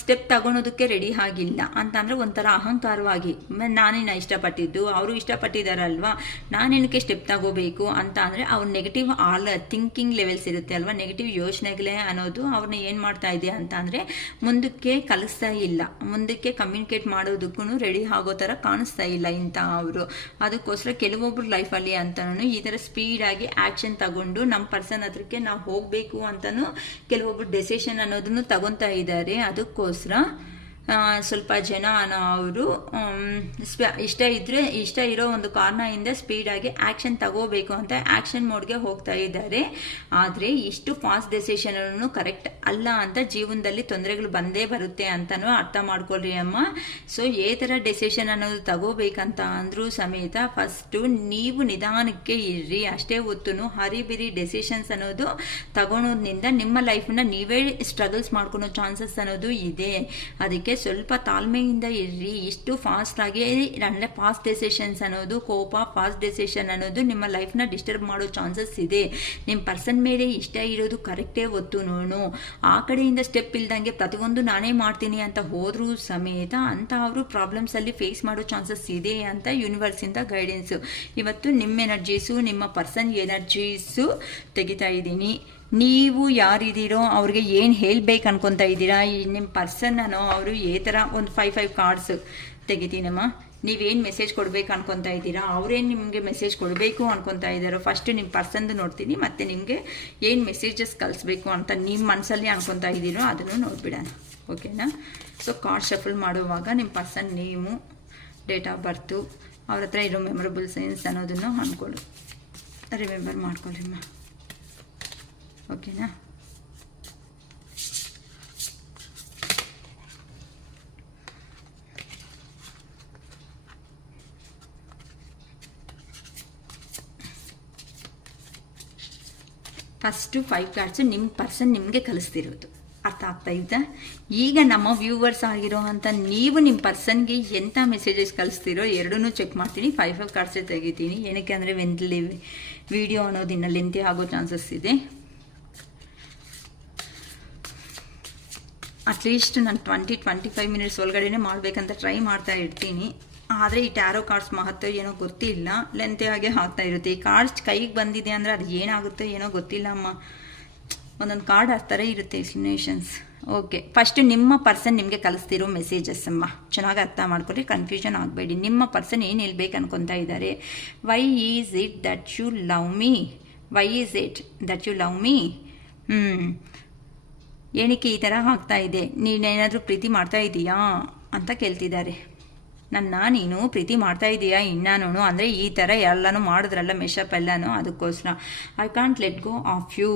ಸ್ಟೆಪ್ ತಗೊಳೋದಕ್ಕೆ ರೆಡಿ ಆಗಿಲ್ಲ ಅಂತ ಅಂದರೆ ಒಂಥರ ಅಹಂಕಾರವಾಗಿ ನಾನೇನ ಇಷ್ಟಪಟ್ಟಿದ್ದು ಅವರು ಇಷ್ಟಪಟ್ಟಿದ್ದಾರಲ್ವಾ, ನಾನೇನಕ್ಕೆ ಸ್ಟೆಪ್ ತಗೋಬೇಕು ಅಂತ ಅಂದರೆ ಅವ್ರ ನೆಗೆಟಿವ್ ಥಿಂಕಿಂಗ್ ಲೆವೆಲ್ಸ್ ಇರುತ್ತೆ ಅಲ್ವಾ, ನೆಗೆಟಿವ್ ಯೋಚನೆಗಳೇ ಅನ್ನೋದು ಅವ್ರನ್ನ ಏನು ಮಾಡ್ತಾ ಇದೆ ಅಂತ ಅಂದರೆ ಮುಂದಕ್ಕೆ ಕಲಿಸ್ತಾ ಇಲ್ಲ, ಮುಂದಕ್ಕೆ ಕಮ್ಯುನಿಕೇಟ್ ಮಾಡೋದಕ್ಕೂ ರೆಡಿ ಆಗೋ ಥರ ಕಾಣಿಸ್ತಾ ಇಲ್ಲ ಇಂಥ ಅವರು. ಅದಕ್ಕೋಸ್ಕರ ಕೆಲವೊಬ್ರು ಲೈಫಲ್ಲಿ ಅಂತನೂ ಈ ಥರ ಸ್ಪೀಡಾಗಿ ಆ್ಯಕ್ಷನ್ ತಗೊಂಡು ನಮ್ಮ ಪರ್ಸನ್ ಹತ್ರಕ್ಕೆ ನಾವು ಹೋಗಬೇಕು ಅಂತಲೂ ಕೆಲವೊಬ್ರು ಡೆಸಿಷನ್ ಅನ್ನೋದನ್ನು ತಗೊತಾ ಇದ್ದಾರೆ. ಅದಕ್ಕೋಸ್ಕರ ಸ್ವಲ್ಪ ಜನ ಅವರು ಇಷ್ಟ ಇರೋ ಒಂದು ಕಾರಣದಿಂದ ಸ್ಪೀಡಾಗಿ ಆ್ಯಕ್ಷನ್ ತಗೋಬೇಕು ಅಂತ ಆ್ಯಕ್ಷನ್ ಮೋಡ್ಗೆ ಹೋಗ್ತಾ ಇದ್ದಾರೆ. ಆದರೆ ಇಷ್ಟು ಫಾಸ್ಟ್ ಡೆಸಿಷನನ್ನು ಕರೆಕ್ಟ್ ಅಲ್ಲ ಅಂತ ಜೀವನದಲ್ಲಿ ತೊಂದರೆಗಳು ಬಂದೇ ಬರುತ್ತೆ ಅಂತಲೂ ಅರ್ಥ ಮಾಡ್ಕೊಳ್ರಿ ಅಮ್ಮ. ಸೊ ಈ ಥರ ಡೆಸಿಷನ್ ಅನ್ನೋದು ತಗೋಬೇಕಂತ ಅಂದರೂ ಸಮೇತ ಫಸ್ಟು ನೀವು ನಿಧಾನಕ್ಕೆ ಇರ್ರಿ. ಅಷ್ಟೇ ಹೊತ್ತು ಹರಿಬಿರಿ ಡೆಸಿಷನ್ಸ್ ಅನ್ನೋದು ತಗೊಳೋದ್ರಿಂದ ನಿಮ್ಮ ಲೈಫನ್ನ ನೀವೇ ಸ್ಟ್ರಗಲ್ಸ್ ಮಾಡ್ಕೊಳೋ ಚಾನ್ಸಸ್ ಅನ್ನೋದು ಇದೆ. ಅದಕ್ಕೆ ಸ್ವಲ್ಪ ತಾಳ್ಮೆಯಿಂದ ಇರ್ರಿ. ಇಷ್ಟು ಫಾಸ್ಟಾಗಿ ಅಂದರೆ ಫಾಸ್ಟ್ ಡೆಸಿಷನ್ಸ್ ಅನ್ನೋದು, ಕೋಪ, ಫಾಸ್ಟ್ ಡೆಸಿಷನ್ ಅನ್ನೋದು ನಿಮ್ಮ ಲೈಫ್ನ ಡಿಸ್ಟರ್ಬ್ ಮಾಡೋ ಚಾನ್ಸಸ್ ಇದೆ. ನಿಮ್ಮ ಪರ್ಸನ್ ಮೇಲೆ ಇಷ್ಟ ಇರೋದು ಕರೆಕ್ಟೇ ಹೊತ್ತು ನೋಡು. ಆ ಕಡೆಯಿಂದ ಸ್ಟೆಪ್ ಇಲ್ದಂಗೆ ಪ್ರತಿಯೊಂದು ನಾನೇ ಮಾಡ್ತೀನಿ ಅಂತ ಹೋದ್ರೂ ಸಮೇತ ಅಂತ ಅವರು ಪ್ರಾಬ್ಲಮ್ಸಲ್ಲಿ ಫೇಸ್ ಮಾಡೋ ಚಾನ್ಸಸ್ ಇದೆ ಅಂತ ಯೂನಿವರ್ಸಿಂದ ಗೈಡೆನ್ಸು. ಇವತ್ತು ನಿಮ್ಮ ಎನರ್ಜೀಸು, ನಿಮ್ಮ ಪರ್ಸನ್ ಎನರ್ಜೀಸು ತೆಗಿತಾ ಇದ್ದೀನಿ. ನೀವು ಯಾರಿದ್ದೀರೋ ಅವ್ರಿಗೆ ಏನು ಹೇಳ್ಬೇಕು ಅನ್ಕೊತಾ ಇದ್ದೀರಾ, ನಿಮ್ಮ ಪರ್ಸನ್ ಅನ್ನೋ ಅವರು ಥರ ಒಂದು 5 ಕಾರ್ಡ್ಸ್ ತೆಗಿತೀನಮ್ಮ. ನೀವೇನು ಮೆಸೇಜ್ ಕೊಡಬೇಕು ಅನ್ಕೊತಾ ಇದ್ದೀರಾ, ಅವರೇನು ನಿಮಗೆ ಮೆಸೇಜ್ ಕೊಡಬೇಕು ಅನ್ಕೊತಾ ಇದ್ದಾರೋ ಫಸ್ಟ್ ನಿಮ್ಮ ಪರ್ಸನ್ದು ನೋಡ್ತೀನಿ, ಮತ್ತು ನಿಮಗೆ ಏನು ಮೆಸೇಜಸ್ ಕಳಿಸ್ಬೇಕು ಅಂತ ನಿಮ್ಮ ಮನಸ್ಸಲ್ಲಿ ಅನ್ಕೊತಾ ಇದ್ದೀರೋ ಅದನ್ನು ನೋಡ್ಬಿಡೋಣ. ಓಕೆನಾ? ಸೊ ಕಾರ್ಡ್ ಶಫಲ್ ಮಾಡುವಾಗ ನಿಮ್ಮ person name, date of birth, ಅವ್ರ ಹತ್ರ ಇರೋ ಮೆಮೊರಬಲ್ ಸೈನ್ಸ್ ಅನ್ನೋದನ್ನು ಅಂದ್ಕೊಳ್ಳಿ, ರಿಮೆಂಬರ್ ಮಾಡ್ಕೊಳ್ಳಿಮ್ಮ. ಓಕೆನಾ? ಫಸ್ಟು 5 ಕಾರ್ಡ್ಸು ನಿಮ್ಮ ಪರ್ಸನ್ ನಿಮಗೆ ಕಲಿಸ್ತಿರೋದು. ಅರ್ಥ ಆಗ್ತಾ ಇದ್ದ? ಈಗ ನಮ್ಮ ವ್ಯೂವರ್ಸ್ ಆಗಿರೋ ಅಂತ ನೀವು ನಿಮ್ಮ ಪರ್ಸನ್ಗೆ ಎಂಥ ಮೆಸೇಜಸ್ ಕಳಿಸ್ತಿರೋ ಎರಡನ್ನೂ ಚೆಕ್ ಮಾಡ್ತೀನಿ. 5 ಕಾರ್ಡ್ಸೇ ತೆಗಿತೀನಿ. ಏನಕ್ಕೆ ಅಂದರೆ ವಿಡಿಯೋ ಅನ್ನೋದು ಇನ್ನು ಲೆಂತಿ ಆಗೋ ಚಾನ್ಸಸ್ ಇದೆ. ಅಟ್ಲೀಸ್ಟ್ ನಾನು 20-25 ಮಿನಿಟ್ಸ್ ಒಳಗಡೆ ಮಾಡಬೇಕಂತ ಟ್ರೈ ಮಾಡ್ತಾ ಇರ್ತೀನಿ. ಆದರೆ ಈ ಟ್ಯಾರೋ ಕಾರ್ಡ್ಸ್ ಮಹತ್ವ ಏನೋ ಗೊತ್ತಿಲ್ಲ, ಲೆಂತಿಯಾಗೆ ಆಗ್ತಾ ಇರುತ್ತೆ. ಈ ಕಾರ್ಡ್ಸ್ ಕೈಗೆ ಬಂದಿದೆ ಅಂದರೆ ಅದು ಏನಾಗುತ್ತೋ ಏನೋ ಗೊತ್ತಿಲ್ಲ ಅಮ್ಮ. ಒಂದೊಂದು ಕಾರ್ಡ್ ಆ ಥರ ಇರುತ್ತೆ ಎಕ್ಸ್ಪ್ಲನೇಷನ್ಸ್. ಓಕೆ, ಫಸ್ಟ್ ನಿಮ್ಮ ಪರ್ಸನ್ ನಿಮಗೆ ಕಲಿಸ್ತಿರೋ ಮೆಸೇಜಸ್ ಅಮ್ಮ ಚೆನ್ನಾಗಿ ಅರ್ಥ ಮಾಡ್ಕೊಳ್ಳಿ, ಕನ್ಫ್ಯೂಷನ್ ಆಗಬೇಡಿ. ನಿಮ್ಮ ಪರ್ಸನ್ ಏನು ಹೇಳ್ಬೇಕು ಅನ್ಕೊತಾ ಇದ್ದಾರೆ? Why is it that you love me? Why is it that you love me? ಏನಕ್ಕೆ ಈ ಥರ ಆಗ್ತಾ ಇದೆ? ನೀನೇನಾದರೂ ಪ್ರೀತಿ ಮಾಡ್ತಾ ಇದೀಯಾ ಅಂತ ಕೇಳ್ತಿದ್ದಾರೆ. ನೀನು ಪ್ರೀತಿ ಮಾಡ್ತಾ ಇದೀಯಾ ಇನ್ನೂ ಅಂದರೆ ಈ ಥರ ಎಲ್ಲನೂ ಮಾಡಿದ್ರಲ್ಲ ಮೆಶಪ್ ಎಲ್ಲನೂ, ಅದಕ್ಕೋಸ್ಕರ I can't let go of you,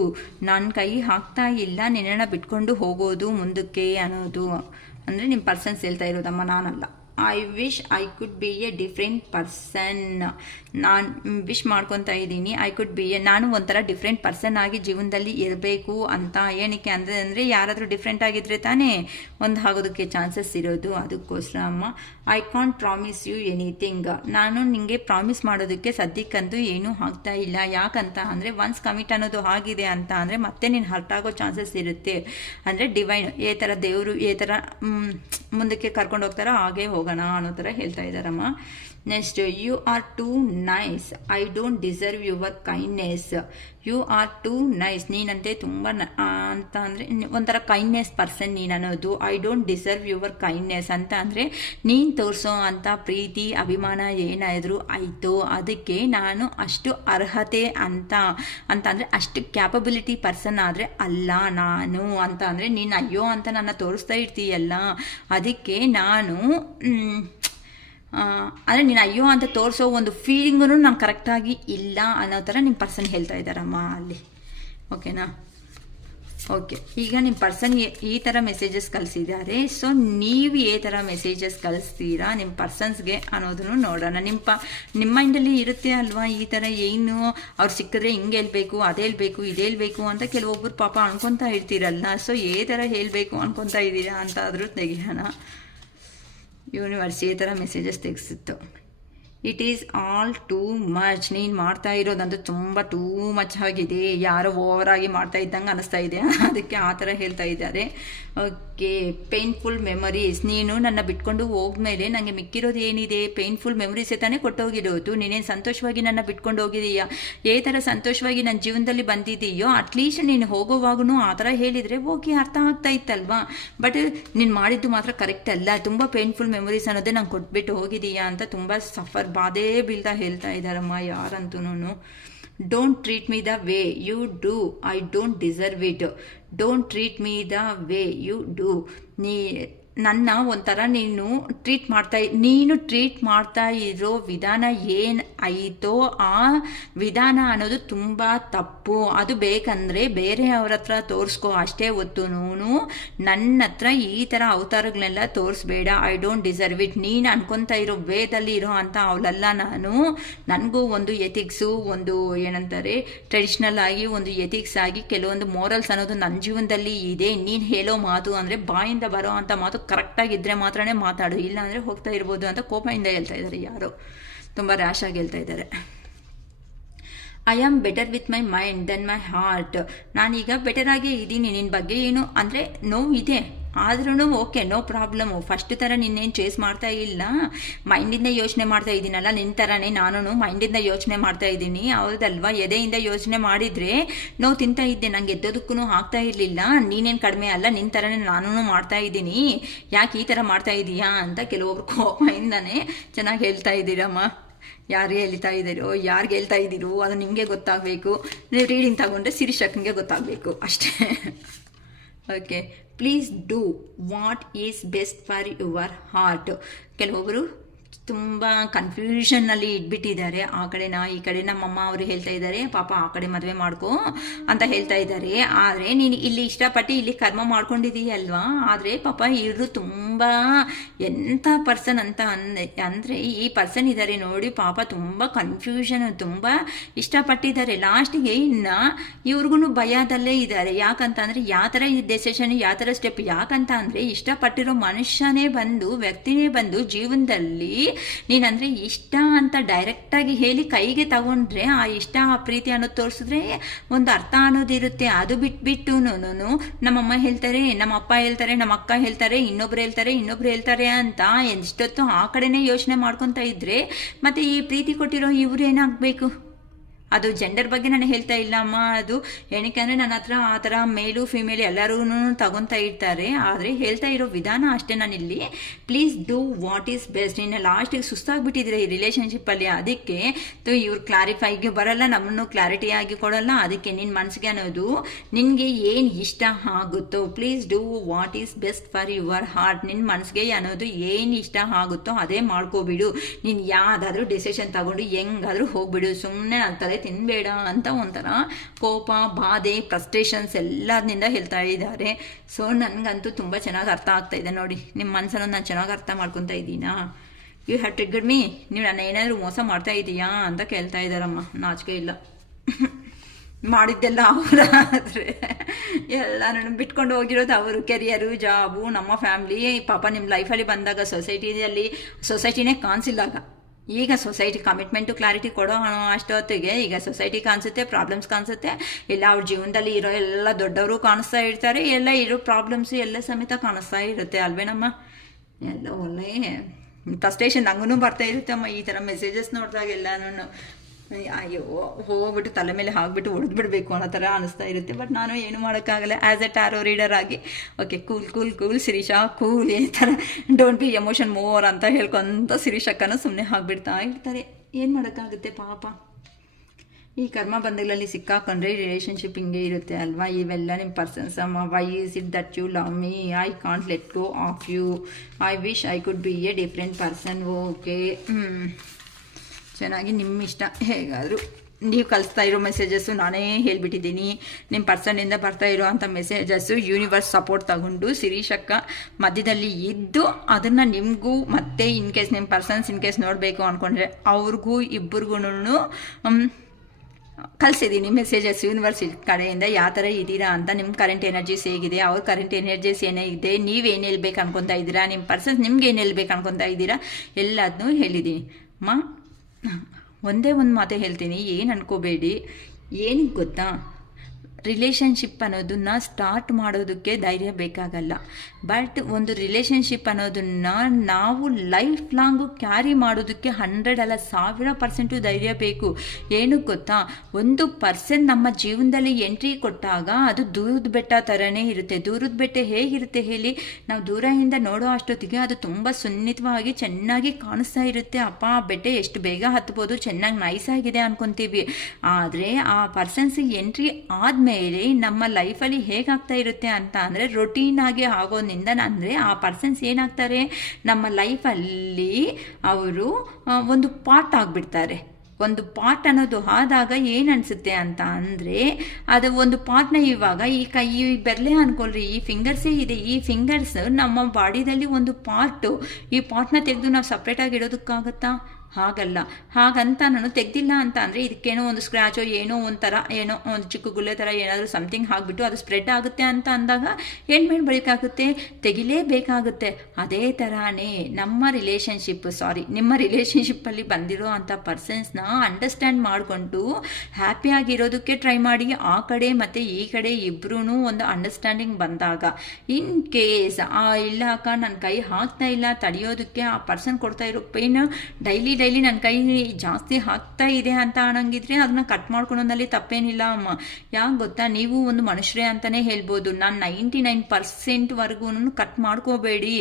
ನನ್ನ ಕೈ ಹಾಕ್ತಾ ಇಲ್ಲ ನಿನ್ನನ್ನು ಬಿಟ್ಕೊಂಡು ಹೋಗೋದು ಮುಂದಕ್ಕೆ ಅನ್ನೋದು. ಅಂದರೆ ನಿಮ್ಮ ಪರ್ಸನ್ಸ್ ಹೇಳ್ತಾ ಇರೋದಮ್ಮ, ನಾನಲ್ಲ. I wish I could be a different person. ನಾನು ವಿಶ್ ಮಾಡ್ಕೊತಾ ಇದ್ದೀನಿ ಐ ಕುಡ್ ಬಿ ನಾನು ಒಂಥರ ಡಿಫ್ರೆಂಟ್ ಪರ್ಸನ್ ಆಗಿ ಜೀವನದಲ್ಲಿ ಇರಬೇಕು ಅಂತ. ಏನಕ್ಕೆ ಅಂದರೆ ಯಾರಾದರೂ ಡಿಫ್ರೆಂಟ್ ಆಗಿದ್ರೆ ತಾನೇ ಒಂದು ಆಗೋದಕ್ಕೆ ಚಾನ್ಸಸ್ ಇರೋದು. ಅದಕ್ಕೋಸ್ಕರ ಅಮ್ಮ I can't promise you anything. ನಾನು ನಿಮಗೆ ಪ್ರಾಮಿಸ್ ಮಾಡೋದಕ್ಕೆ ಸದ್ಯಕ್ಕಂತೂ ಏನೂ ಆಗ್ತಾ ಇಲ್ಲ. ಯಾಕಂತ ಅಂದರೆ ಒನ್ಸ್ ಕಮಿಟ್ ಅನ್ನೋದು ಆಗಿದೆ ಅಂತ ಅಂದರೆ ಮತ್ತೆ ನೀನು ಹರ್ಟ್ ಆಗೋ ಚಾನ್ಸಸ್ ಇರುತ್ತೆ. ಅಂದರೆ ಡಿವೈನ್ ಏ ಥರ ದೇವರು ಏ ಥರ ಮುಂದಕ್ಕೆ ಕರ್ಕೊಂಡು ಹೋಗ್ತಾರೋ ಹಾಗೆ ಹೋಗೋಣ ಅನ್ನೋ ಥರ ಹೇಳ್ತಾ ಇದ್ದಾರಮ್ಮ. Next, you are too nice, I don't deserve your kindness. You are too nice, ನೀನಂತೆ ತುಂಬ ಅಂತ ಅಂದರೆ ಒಂಥರ ಕೈಂಡ್ನೆಸ್ ಪರ್ಸನ್ ನೀನು ಅನ್ನೋದು. I don't deserve your kindness ಅಂತ ಅಂದರೆ ನೀನು ತೋರಿಸೋ ಅಂಥ ಪ್ರೀತಿ ಅಭಿಮಾನ ಏನಾದರೂ ಆಯಿತು ಅದಕ್ಕೆ ನಾನು ಅಷ್ಟು ಅರ್ಹತೆ ಅಂತ ಅಂದರೆ ಅಷ್ಟು ಕ್ಯಾಪಬಿಲಿಟಿ ಪರ್ಸನ್ ಆದರೆ ಅಲ್ಲ ನಾನು ಅಂತ. ಅಂದರೆ ನೀನು ಅಯ್ಯೋ ಅಂತ ನನ್ನ ತೋರಿಸ್ತಾ ಇರ್ತೀಯಲ್ಲ, ಅದಕ್ಕೆ ನಾನು ಅಂದರೆ ನೀನು ಅಯ್ಯೋ ಅಂತ ತೋರಿಸೋ ಒಂದು ಫೀಲಿಂಗೂ ನಾನು ಕರೆಕ್ಟಾಗಿ ಇಲ್ಲ ಅನ್ನೋ ಥರ ನಿಮ್ಮ ಪರ್ಸನ್ ಹೇಳ್ತಾ ಇದ್ದಾರಮ್ಮ ಅಲ್ಲಿ. ಓಕೆನಾ? ಓಕೆ, ಈಗ ನಿಮ್ಮ ಪರ್ಸನ್ಗೆ ಈ ಥರ ಮೆಸೇಜಸ್ ಕಳಿಸಿದ್ದಾರೆ. ಸೊ ನೀವು ಈ ಥರ ಮೆಸೇಜಸ್ ಕಳಿಸ್ತೀರಾ ನಿಮ್ಮ ಪರ್ಸನ್ಸ್ಗೆ ಅನ್ನೋದನ್ನು ನೋಡೋಣ. ನಿಮ್ಮ ಮೈಂಡಲ್ಲಿ ಇರುತ್ತೆ ಅಲ್ವಾ ಈ ಥರ ಏನು ಅವ್ರು ಸಿಕ್ಕಿದ್ರೆ ಹಿಂಗೆ ಹೇಳ್ಬೇಕು, ಅದು ಹೇಳ್ಬೇಕು, ಇದು ಹೇಳ್ಬೇಕು ಅಂತ ಕೆಲವೊಬ್ಬರು ಪಾಪ ಅನ್ಕೊತಾ ಇರ್ತೀರಲ್ಲ. ಸೊ ಈ ಥರ ಹೇಳಬೇಕು ಅನ್ಕೊತಾ ಇದ್ದೀರಾ ಅಂತ ಆದರೂ ತೆಗಿಯೋಣ. ಯೂನಿವರ್ಸ್ ಈ ಥರ ಮೆಸೇಜಸ್ ತೆಗೆಸಿತ್ತು. It is all too much. ನೀನು ಮಾಡ್ತಾ ಇರೋದಂತೂ ತುಂಬ ಟೂ ಮಚ್ ಆಗಿದೆ, ಯಾರೋ ಓವರಾಗಿ ಮಾಡ್ತಾ ಇದ್ದಂಗೆ ಅನ್ನಿಸ್ತಾ ಇದೆ, ಅದಕ್ಕೆ ಆ ಥರ ಹೇಳ್ತಾ ಇದ್ದಾರೆ. Okay, painful memories. ನೀನು ನನ್ನ ಬಿಟ್ಕೊಂಡು ಹೋಗ್ಮೇಲೆ ನನಗೆ ಮಿಕ್ಕಿರೋದು ಏನಿದೆ? ಪೇನ್ಫುಲ್ ಮೆಮೊರೀಸೇ ತಾನೇ ಕೊಟ್ಟೋಗಿರೋದು. ನೀನೇನು ಸಂತೋಷವಾಗಿ ನನ್ನ ಬಿಟ್ಕೊಂಡು ಹೋಗಿದೀಯಾ? ಏ ಥರ ಸಂತೋಷವಾಗಿ ನನ್ನ ಜೀವನದಲ್ಲಿ ಬಂದಿದೆಯೋ ಅಟ್ಲೀಸ್ಟ್ ನೀನು ಹೋಗೋವಾಗೂ ಆ ಥರ ಹೇಳಿದರೆ ಓಕೆ, ಅರ್ಥ ಆಗ್ತಾ ಇತ್ತಲ್ವಾ. ಬಟ್ ನೀನು ಮಾಡಿದ್ದು ಮಾತ್ರ ಕರೆಕ್ಟ್ ಅಲ್ಲ. ತುಂಬ ಪೇನ್ಫುಲ್ ಮೆಮೊರೀಸ್ ಅನ್ನೋದೇ ನಂಗೆ ಕೊಟ್ಬಿಟ್ಟು ಹೋಗಿದೀಯಾ ಅಂತ ತುಂಬ ಸಫರ್ ಬಾಧೆ ಬೀಳ್ತಾ ಹೇಳ್ತಾ ಇದ್ದಾರಮ್ಮ ಯಾರಂತೂ. Don't treat me the way you do, I don't deserve it. Don't treat me the way you do. ನನ್ನ ಒಂಥರ ನೀನು ಟ್ರೀಟ್ ಮಾಡ್ತಾ ಇರೋ ವಿಧಾನ ಏನು ಆಯಿತೋ ಆ ವಿಧಾನ ಅನ್ನೋದು ತುಂಬ ತಪ್ಪು. ಅದು ಬೇಕಂದರೆ ಬೇರೆಯವ್ರ ಹತ್ರ ತೋರಿಸ್ಕೋ ಅಷ್ಟೇ ಹೊತ್ತು. ನನ್ನ ಹತ್ರ ಈ ಥರ ಅವತಾರಗಳನ್ನೆಲ್ಲ ತೋರಿಸ್ಬೇಡ. I don't deserve it. ನೀನು ಅನ್ಕೊತಾ ಇರೋ ವೇದಲ್ಲಿ ಇರೋ ಅಂತ ಅವಳೆಲ್ಲ ನನಗೂ ಒಂದು ಎಥಿಕ್ಸು, ಒಂದು ಏನಂತಾರೆ ಟ್ರೆಡಿಷ್ನಲ್ ಆಗಿ ಒಂದು ಎಥಿಕ್ಸ್ ಆಗಿ ಕೆಲವೊಂದು ಮೋರಲ್ಸ್ ಅನ್ನೋದು ನನ್ನ ಜೀವನದಲ್ಲಿ ಇದೆ. ನೀನು ಹೇಳೋ ಮಾತು ಅಂದರೆ ಬಾಯಿಂದ ಬರೋ ಅಂಥ ಮಾತು ಕರೆಕ್ಟಾಗಿದ್ದರೆ ಮಾತ್ರನೇ ಮಾತಾಡು, ಇಲ್ಲಾಂದರೆ ಹೋಗ್ತಾ ಇರ್ಬೋದು ಅಂತ ಕೋಪದಿಂದ ಹೇಳ್ತಾ ಇದ್ದಾರೆ ಯಾರೋ, ತುಂಬ ರ್ಯಾಶ್ ಆಗಿ ಹೇಳ್ತಾ ಇದ್ದಾರೆ. I am better with my mind then my heart. ನಾನೀಗ ಬೆಟರಾಗೇ ಇದ್ದೀನಿ, ನಿನ್ನ ಬಗ್ಗೆ ಏನು ಅಂದರೆ ನೋವು ಇದೆ, ಆದ್ರೂ ಓಕೆ, ನೋ ಪ್ರಾಬ್ಲಮ್ಮು. ಫಸ್ಟ್ ಥರ ನಿನ್ನೇನು ಚೇಸ್ ಮಾಡ್ತಾ ಇಲ್ಲ, ಮೈಂಡಿಂದ ಯೋಚನೆ ಮಾಡ್ತಾ ಇದ್ದೀನಲ್ಲ, ನಿನ್ನ ಥರನೇ ನಾನು ಮೈಂಡಿಂದ ಯೋಚನೆ ಮಾಡ್ತಾ ಇದ್ದೀನಿ, ಹೌದಲ್ವಾ? ಎದೆಯಿಂದ ಯೋಚನೆ ಮಾಡಿದರೆ ನೋವು ತಿಂತಾ ಇದ್ದೆ, ನಂಗೆ ಎದ್ದೋದಕ್ಕೂ ಆಗ್ತಾ ಇರಲಿಲ್ಲ. ನೀನೇನು ಕಡಿಮೆ ಅಲ್ಲ, ನಿನ್ನ ಥರನೇ ನಾನು ಮಾಡ್ತಾ ಇದ್ದೀನಿ, ಯಾಕೆ ಈ ಥರ ಮಾಡ್ತಾ ಇದ್ದೀಯಾ ಅಂತ ಕೆಲವೊಬ್ರು ಕೋಪದಿಂದನೇ ಚೆನ್ನಾಗಿ ಹೇಳ್ತಾ ಇದ್ದೀರಮ್ಮ. ಯಾರಿಗೆ ಹೇಳ್ತಾ ಇದ್ದೀರೋ, ಯಾರಿಗೆ ಹೇಳ್ತಾ ಇದ್ದೀರೋ ಅದು ನಿಮಗೆ ಗೊತ್ತಾಗಬೇಕು. ನೀವು ರೀಡಿಂಗ್ ತಗೊಂಡ್ರೆ ಶಿರೀಷಕ್ಕನಿಗೆ ಗೊತ್ತಾಗಬೇಕು ಅಷ್ಟೇ. Okay, please do what is best for your heart. ಕೆಲವೊಬ್ಬರು ತುಂಬ ಕನ್ಫ್ಯೂಷನ್ನಲ್ಲಿ ಇಟ್ಬಿಟ್ಟಿದ್ದಾರೆ, ಆ ಕಡೆನಾ ಈ ಕಡೆ. ನಮ್ಮಮ್ಮ ಅವರು ಹೇಳ್ತಾ ಇದ್ದಾರೆ ಪಾಪ ಆ ಕಡೆ ಮದುವೆ ಮಾಡ್ಕೋ ಅಂತ ಹೇಳ್ತಾ ಇದ್ದಾರೆ. ಆದರೆ ನೀನು ಇಲ್ಲಿ ಇಷ್ಟಪಟ್ಟು ಇಲ್ಲಿ ಕರ್ಮ ಮಾಡ್ಕೊಂಡಿದ್ದೀಯಲ್ವಾ, ಆದರೆ ಪಾಪ ಇವರು ತುಂಬ ಎಂಥ ಪರ್ಸನ್ ಅಂತ ಅಂದರೆ ಈ ಪರ್ಸನ್ ಇದ್ದಾರೆ ನೋಡಿ, ಪಾಪ ತುಂಬ ಕನ್ಫ್ಯೂಷನ್, ತುಂಬ ಇಷ್ಟಪಟ್ಟಿದ್ದಾರೆ. ಲಾಸ್ಟಿಗೆ ಇನ್ನು ಇವ್ರಿಗೂ ಭಯದಲ್ಲೇ ಇದ್ದಾರೆ. ಯಾಕಂತ ಅಂದರೆ ಯಾವ ಥರ ಈ ಡೆಸಿಷನ್, ಯಾವ ಥರ ಸ್ಟೆಪ್, ಯಾಕಂತ ಅಂದರೆ ಇಷ್ಟಪಟ್ಟಿರೋ ಮನುಷ್ಯನೇ ಬಂದು, ವ್ಯಕ್ತಿನೇ ಬಂದು ಜೀವನದಲ್ಲಿ ನೀನಂದರೆ ಇಷ್ಟ ಅಂತ ಡೈರೆಕ್ಟಾಗಿ ಹೇಳಿ ಕೈಗೆ ತಗೊಂಡ್ರೆ ಆ ಇಷ್ಟ ಆ ಪ್ರೀತಿ ಅನ್ನೋದು ತೋರಿಸಿದ್ರೆ ಒಂದು ಅರ್ಥ ಅನ್ನೋದಿರುತ್ತೆ. ಅದು ಬಿಟ್ಬಿಟ್ಟು ನಮ್ಮಮ್ಮ ಹೇಳ್ತಾರೆ, ನಮ್ಮ ಅಪ್ಪ ಹೇಳ್ತಾರೆ, ನಮ್ಮ ಅಕ್ಕ ಹೇಳ್ತಾರೆ, ಇನ್ನೊಬ್ರು ಹೇಳ್ತಾರೆ ಅಂತ ಎಷ್ಟೊತ್ತು ಆ ಕಡೆನೇ ಯೋಚನೆ ಮಾಡ್ಕೊತಾ ಇದ್ರೆ ಮತ್ತೆ ಈ ಪ್ರೀತಿ ಕೊಟ್ಟಿರೋ ಇವ್ರು ಏನಾಗಬೇಕು? ಅದು ಜೆಂಡರ್ ಬಗ್ಗೆ ನಾನು ಹೇಳ್ತಾ ಇಲ್ಲ ಅಮ್ಮ, ಅದು ಏನಕ್ಕೆ ಅಂದರೆ ನನ್ನ ಹತ್ರ ಆ ಥರ ಮೇಲು ಫಿಮೇಲ್ ಎಲ್ಲರೂ ತಗೊತಾ ಇರ್ತಾರೆ, ಆದರೆ ಹೇಳ್ತಾ ಇರೋ ವಿಧಾನ ಅಷ್ಟೇ. ನಾನಿಲ್ಲಿ please do what is best. ಇನ್ನು ಲಾಸ್ಟಿಗೆ ಸುಸ್ತಾಗ್ಬಿಟ್ಟಿದ್ರೆ ಈ ರಿಲೇಷನ್ಶಿಪ್ಪಲ್ಲಿ, ಅದಕ್ಕೆ ಇವ್ರು ಕ್ಲಾರಿಫೈಗೆ ಬರಲ್ಲ, ನಮ್ಮನ್ನು ಕ್ಲಾರಿಟಿಯಾಗಿ ಕೊಡಲ್ಲ. ಅದಕ್ಕೆ ನಿನ್ನ ಮನಸ್ಸಿಗೆ ಅನ್ನೋದು ನಿನಗೆ ಏನು ಇಷ್ಟ ಆಗುತ್ತೋ, please do what is best for your heart. ನಿನ್ನ ಮನಸ್ಸಿಗೆ ಅನ್ನೋದು ಏನು ಇಷ್ಟ ಆಗುತ್ತೋ ಅದೇ ಮಾಡ್ಕೋಬಿಡು. ನೀನು ಯಾವುದಾದ್ರೂ ಡಿಸಿಷನ್ ತಗೊಂಡು ಹೆಂಗಾದ್ರೂ ಹೋಗ್ಬಿಡು, ಸುಮ್ಮನೆ ಆಗ್ತದೆ ತಿನ್ಬೇಡ ಅಂತ ಒಂಥರ ಕೋಪ, ಬಾಧೆ, ಫ್ರಸ್ಟ್ರೇಷನ್ಸ್ ಎಲ್ಲದರಿಂದ ಹೇಳ್ತಾ ಇದ್ದಾರೆ. ಸೊ ನನಗಂತೂ ತುಂಬ ಚೆನ್ನಾಗಿ ಅರ್ಥ ಆಗ್ತಾ ಇದೆ ನೋಡಿ, ನಿಮ್ಮ ಮನಸ್ಸನ್ನು ನಾನು ಚೆನ್ನಾಗಿ ಅರ್ಥ ಮಾಡ್ಕೊತಾ ಇದ್ದೀನಾ? You have triggered me. ನೀವು ನನ್ನ ಏನಾದರೂ ಮೋಸ ಮಾಡ್ತಾ ಇದ್ದೀಯಾ ಅಂತ ಕೇಳ್ತಾ ಇದ್ದಾರಮ್ಮ. ನಾಚಿಕೆ ಇಲ್ಲ, ಮಾಡಿದ್ದೆಲ್ಲ ಅವರಾದರೆ ಎಲ್ಲ ನನ್ನ ಬಿಟ್ಕೊಂಡು ಹೋಗಿರೋದು ಅವರು. ಕೆರಿಯರು, ಜಾಬು, ನಮ್ಮ ಫ್ಯಾಮ್ಲಿ. ಪಾಪ ನಿಮ್ಮ ಲೈಫಲ್ಲಿ ಬಂದಾಗ ಸೊಸೈಟಿನೇ ಕಾಣಿಸಿಲ್ಲಾಗ. ಈಗ ಸೊಸೈಟಿ ಕಮಿಟ್ಮೆಂಟು ಕ್ಲಾರಿಟಿ ಕೊಡೋ ಅಷ್ಟೊತ್ತಿಗೆ ಈಗ ಸೊಸೈಟಿ ಕಾಣಿಸುತ್ತೆ, ಪ್ರಾಬ್ಲಮ್ಸ್ ಕಾಣಿಸುತ್ತೆ, ಇಲ್ಲ ಅವ್ರ ಜೀವನದಲ್ಲಿ ಇರೋ ಎಲ್ಲ ದೊಡ್ಡವರು ಕಾಣಿಸ್ತಾ ಇರ್ತಾರೆ, ಎಲ್ಲ ಇರೋ ಪ್ರಾಬ್ಲಮ್ಸು ಎಲ್ಲ ಸಮೇತ ಕಾಣಿಸ್ತಾ ಇರುತ್ತೆ ಅಲ್ವೇನಮ್ಮ? ಎಲ್ಲ ಒಳ್ಳೆ ಫ್ರಸ್ಟ್ರೇಷನ್ ನಂಗೂ ಬರ್ತಾ ಇರುತ್ತೆ ಅಮ್ಮ ಈ ಥರ ಮೆಸೇಜಸ್ ನೋಡಿದಾಗ ಎಲ್ಲನೂ. ಅಯ್ಯೋ ಹೋಗ್ಬಿಟ್ಟು ತಲೆ ಮೇಲೆ ಹಾಕ್ಬಿಟ್ಟು ಹೊಡೆದ್ಬಿಡ್ಬೇಕು ಅನ್ನೋ ಥರ ಅನಿಸ್ತಾ ಇರುತ್ತೆ. ಬಟ್ ನಾನು ಏನು ಮಾಡೋಕ್ಕಾಗಲ್ಲ ಆ್ಯಸ್ ಎ ಟ್ಯಾರೋ ರೀಡರ್ ಆಗಿ. ಓಕೆ, ಕೂಲ್ ಶಿರೀಷಾ ಕೂಲ್, ಈ ಥರ ಡೋಂಟ್ ಬಿ ಎಮೋಷನ್ ಮೋರ್ ಅಂತ ಹೇಳ್ಕೊಂತ ಶಿರೀಷಕ್ಕನ ಸುಮ್ಮನೆ ಹಾಕ್ಬಿಡ್ತಾ ಇರ್ತಾರೆ. ಏನು ಮಾಡೋಕ್ಕಾಗುತ್ತೆ ಪಾಪ. ಈ ಕರ್ಮ ಬಂಧಗಳಲ್ಲಿ ಸಿಕ್ಕಾಕೊಂಡ್ರೆ ರಿಲೇಷನ್ಶಿಪ್ ಹಿಂಗೆ ಇರುತ್ತೆ ಅಲ್ವಾ? ಇವೆಲ್ಲ ನಿಮ್ಮ ಪರ್ಸನ್ಸ್ ಅಮ್ಮ. Why is it that you love me? I can't let go of you. I wish I could be a different person. Okay, ಚೆನ್ನಾಗಿ ನಿಮ್ಮ ಇಷ್ಟ. ಹೇಗಾದರೂ ನೀವು ಕಳಿಸ್ತಾ ಇರೋ ಮೆಸೇಜಸ್ಸು ನಾನೇ ಹೇಳಿಬಿಟ್ಟಿದ್ದೀನಿ. ನಿಮ್ಮ ಪರ್ಸನ್ನಿಂದ ಬರ್ತಾ ಇರೋ ಅಂಥ ಮೆಸೇಜಸ್ಸು ಯೂನಿವರ್ಸ್ ಸಪೋರ್ಟ್ ತಗೊಂಡು ಶಿರೀಷಕ್ಕ ಮಧ್ಯದಲ್ಲಿ ಇದ್ದು ಅದನ್ನು ನಿಮಗೂ ಮತ್ತೆ ನಿಮ್ಮ ಪರ್ಸನ್ಸ್ ನೋಡಬೇಕು ಅಂದ್ಕೊಂಡ್ರೆ ಅವ್ರಿಗೂ ಇಬ್ಬರಿಗೂ ಕಳಿಸಿದ್ದೀನಿ ಮೆಸೇಜಸ್ ಯೂನಿವರ್ಸ್ ಕಡೆಯಿಂದ. ಯಾವ ಥರ ಇದ್ದೀರಾ ಅಂತ, ನಿಮ್ಮ ಕರೆಂಟ್ ಎನರ್ಜೀಸ್ ಹೇಗಿದೆ, ಅವ್ರ ಕರೆಂಟ್ ಎನರ್ಜೀಸ್ ಏನಿದೆ, ನೀವೇನು ಹೇಳ್ಬೇಕು ಅನ್ಕೊತಾ ಇದ್ದೀರಾ, ನಿಮ್ಮ ಪರ್ಸನ್ಸ್ ನಿಮ್ಗೆ ಏನು ಹೇಳ್ಬೇಕು ಅನ್ಕೊತಾ ಇದ್ದೀರಾ, ಎಲ್ಲದನ್ನೂ ಹೇಳಿದ್ದೀನಿ ಅಮ್ಮ. ಒಂದೇ ಒಂದು ಮಾತೇ ಹೇಳ್ತೀನಿ, ಏನು ಅನ್ಕೋಬೇಡಿ. ಏನಕ್ಕೆ ಗೊತ್ತಾ, ರಿಲೇಷನ್ಶಿಪ್ ಅನ್ನೋದನ್ನ ಸ್ಟಾರ್ಟ್ ಮಾಡೋದಕ್ಕೆ ಧೈರ್ಯ ಬೇಕಾಗಲ್ಲ. ಬಟ್ ಒಂದು ರಿಲೇಷನ್ಶಿಪ್ ಅನ್ನೋದನ್ನು ನಾವು ಲೈಫ್ ಲಾಂಗು ಕ್ಯಾರಿ ಮಾಡೋದಕ್ಕೆ 100 ಅಲ್ಲ 1000% ಧೈರ್ಯ ಬೇಕು. ಏನು ಗೊತ್ತಾ, ಒಂದು ಪರ್ಸನ್ ನಮ್ಮ ಜೀವನದಲ್ಲಿ ಎಂಟ್ರಿ ಕೊಟ್ಟಾಗ ಅದು ದೂರದ ಬೆಟ್ಟ ಥರನೇ ಇರುತ್ತೆ. ದೂರದ ಬೆಟ್ಟ ಹೇಗಿರುತ್ತೆ ಹೇಳಿ, ನಾವು ದೂರದಿಂದ ನೋಡೋ ಅಷ್ಟೊತ್ತಿಗೆ ಅದು ತುಂಬ ಸುನ್ನಿತವಾಗಿ ಚೆನ್ನಾಗಿ ಕಾಣಿಸ್ತಾ ಇರುತ್ತೆ. ಅಪ್ಪ ಆ ಬೆಟ್ಟ ಎಷ್ಟು ಬೇಗ ಹತ್ಬೋದು, ಚೆನ್ನಾಗಿ ನೈಸಾಗಿದೆ ಅನ್ಕೊತೀವಿ. ಆದರೆ ಆ ಪರ್ಸನ್ಸಿಗೆ ಎಂಟ್ರಿ ಆದಮೇಲೆ ನಮ್ಮ ಲೈಫಲ್ಲಿ ಹೇಗಾಗ್ತಾ ಇರುತ್ತೆ ಅಂತ ಅಂದರೆ, ರೊಟೀನ್ ಆಗಿ ಆಗೋದ್ರಿಂದ ಅಂದರೆ ಆ ಪರ್ಸನ್ಸ್ ಏನಾಗ್ತಾರೆ, ನಮ್ಮ ಲೈಫಲ್ಲಿ ಅವರು ಒಂದು ಪಾರ್ಟ್ ಆಗಿಬಿಡ್ತಾರೆ. ಒಂದು ಪಾರ್ಟ್ ಅನ್ನೋದು ಆದಾಗ ಏನು ಅನಿಸುತ್ತೆ ಅಂತ ಅಂದರೆ, ಅದು ಒಂದು ಪಾರ್ಟ್ನ ಇವಾಗ ಈ ಬೆರಳೆ ಅನ್ಕೊಳ್ರಿ, ಈ ಫಿಂಗರ್ಸೇ ಇದೆ, ಈ ಫಿಂಗರ್ಸ್ ನಮ್ಮ ಬಾಡಿದಲ್ಲಿ ಒಂದು ಪಾರ್ಟು. ಈ ಪಾರ್ಟ್ನ ತೆಗೆದು ನಾವು ಸಪ್ರೇಟಾಗಿ ಇಡೋದಕ್ಕಾಗತ್ತಾ? ಹಾಗಲ್ಲ. ಹಾಗಂತ ನಾನು ತೆಗ್ದಿಲ್ಲ ಅಂತ ಅಂದರೆ ಇದಕ್ಕೇನೋ ಒಂದು ಸ್ಕ್ರ್ಯಾಚೋ ಏನೋ ಒಂಥರ ಏನೋ ಒಂದು ಚಿಕ್ಕ ಗುಳ್ಳೆ ಥರ ಏನಾದರೂ ಸಮಥಿಂಗ್ ಹಾಕಿಬಿಟ್ಟು ಅದು ಸ್ಪ್ರೆಡ್ ಆಗುತ್ತೆ ಅಂತ ಅಂದಾಗ ಏನು ಮಾಡಬೇಕಾಗುತ್ತೆ, ತೆಗಿಲೇಬೇಕಾಗುತ್ತೆ. ಅದೇ ಥರನೇ ನಿಮ್ಮ ರಿಲೇಷನ್ಶಿಪ್ಪಲ್ಲಿ ಬಂದಿರೋ ಅಂಥ ಪರ್ಸನ್ಸ್ನ ಅಂಡರ್ಸ್ಟ್ಯಾಂಡ್ ಮಾಡಿಕೊಂಡು ಹ್ಯಾಪಿಯಾಗಿರೋದಕ್ಕೆ ಟ್ರೈ ಮಾಡಿ. ಆ ಕಡೆ ಮತ್ತು ಈ ಕಡೆ ಇಬ್ಬರೂ ಒಂದು ಅಂಡರ್ಸ್ಟ್ಯಾಂಡಿಂಗ್ ಬಂದಾಗ, ಇನ್ ಕೇಸ್ ಇಲ್ಲ ಅಕ್ಕ ನನ್ನ ಕೈ ಹಾಕ್ತಾ ಇಲ್ಲ ತಡೆಯೋದಕ್ಕೆ, ಆ ಪರ್ಸನ್ ಕೊಡ್ತಾ ಇರೋ ಪೇನ್ ಡೈಲಿ ನನ್ನ ಕೈ ಜಾಸ್ತಿ ಹಾಕ್ತಾ ಇದೆ ಅಂತ ಅನ್ನಂಗಿದ್ರೆ ಅದನ್ನ ಕಟ್ ಮಾಡ್ಕೊಳೋದ್ರಲ್ಲಿ ತಪ್ಪೇನಿಲ್ಲ ಅಮ್ಮ. ಯಾಕೆ ಗೊತ್ತಾ, ನೀವು ಒಂದು ಮನುಷ್ಯರೇ ಅಂತಲೇ ಹೇಳ್ಬೋದು. ನಾನು 99% ಕಟ್ ಮಾಡ್ಕೋಬೇಡಿ.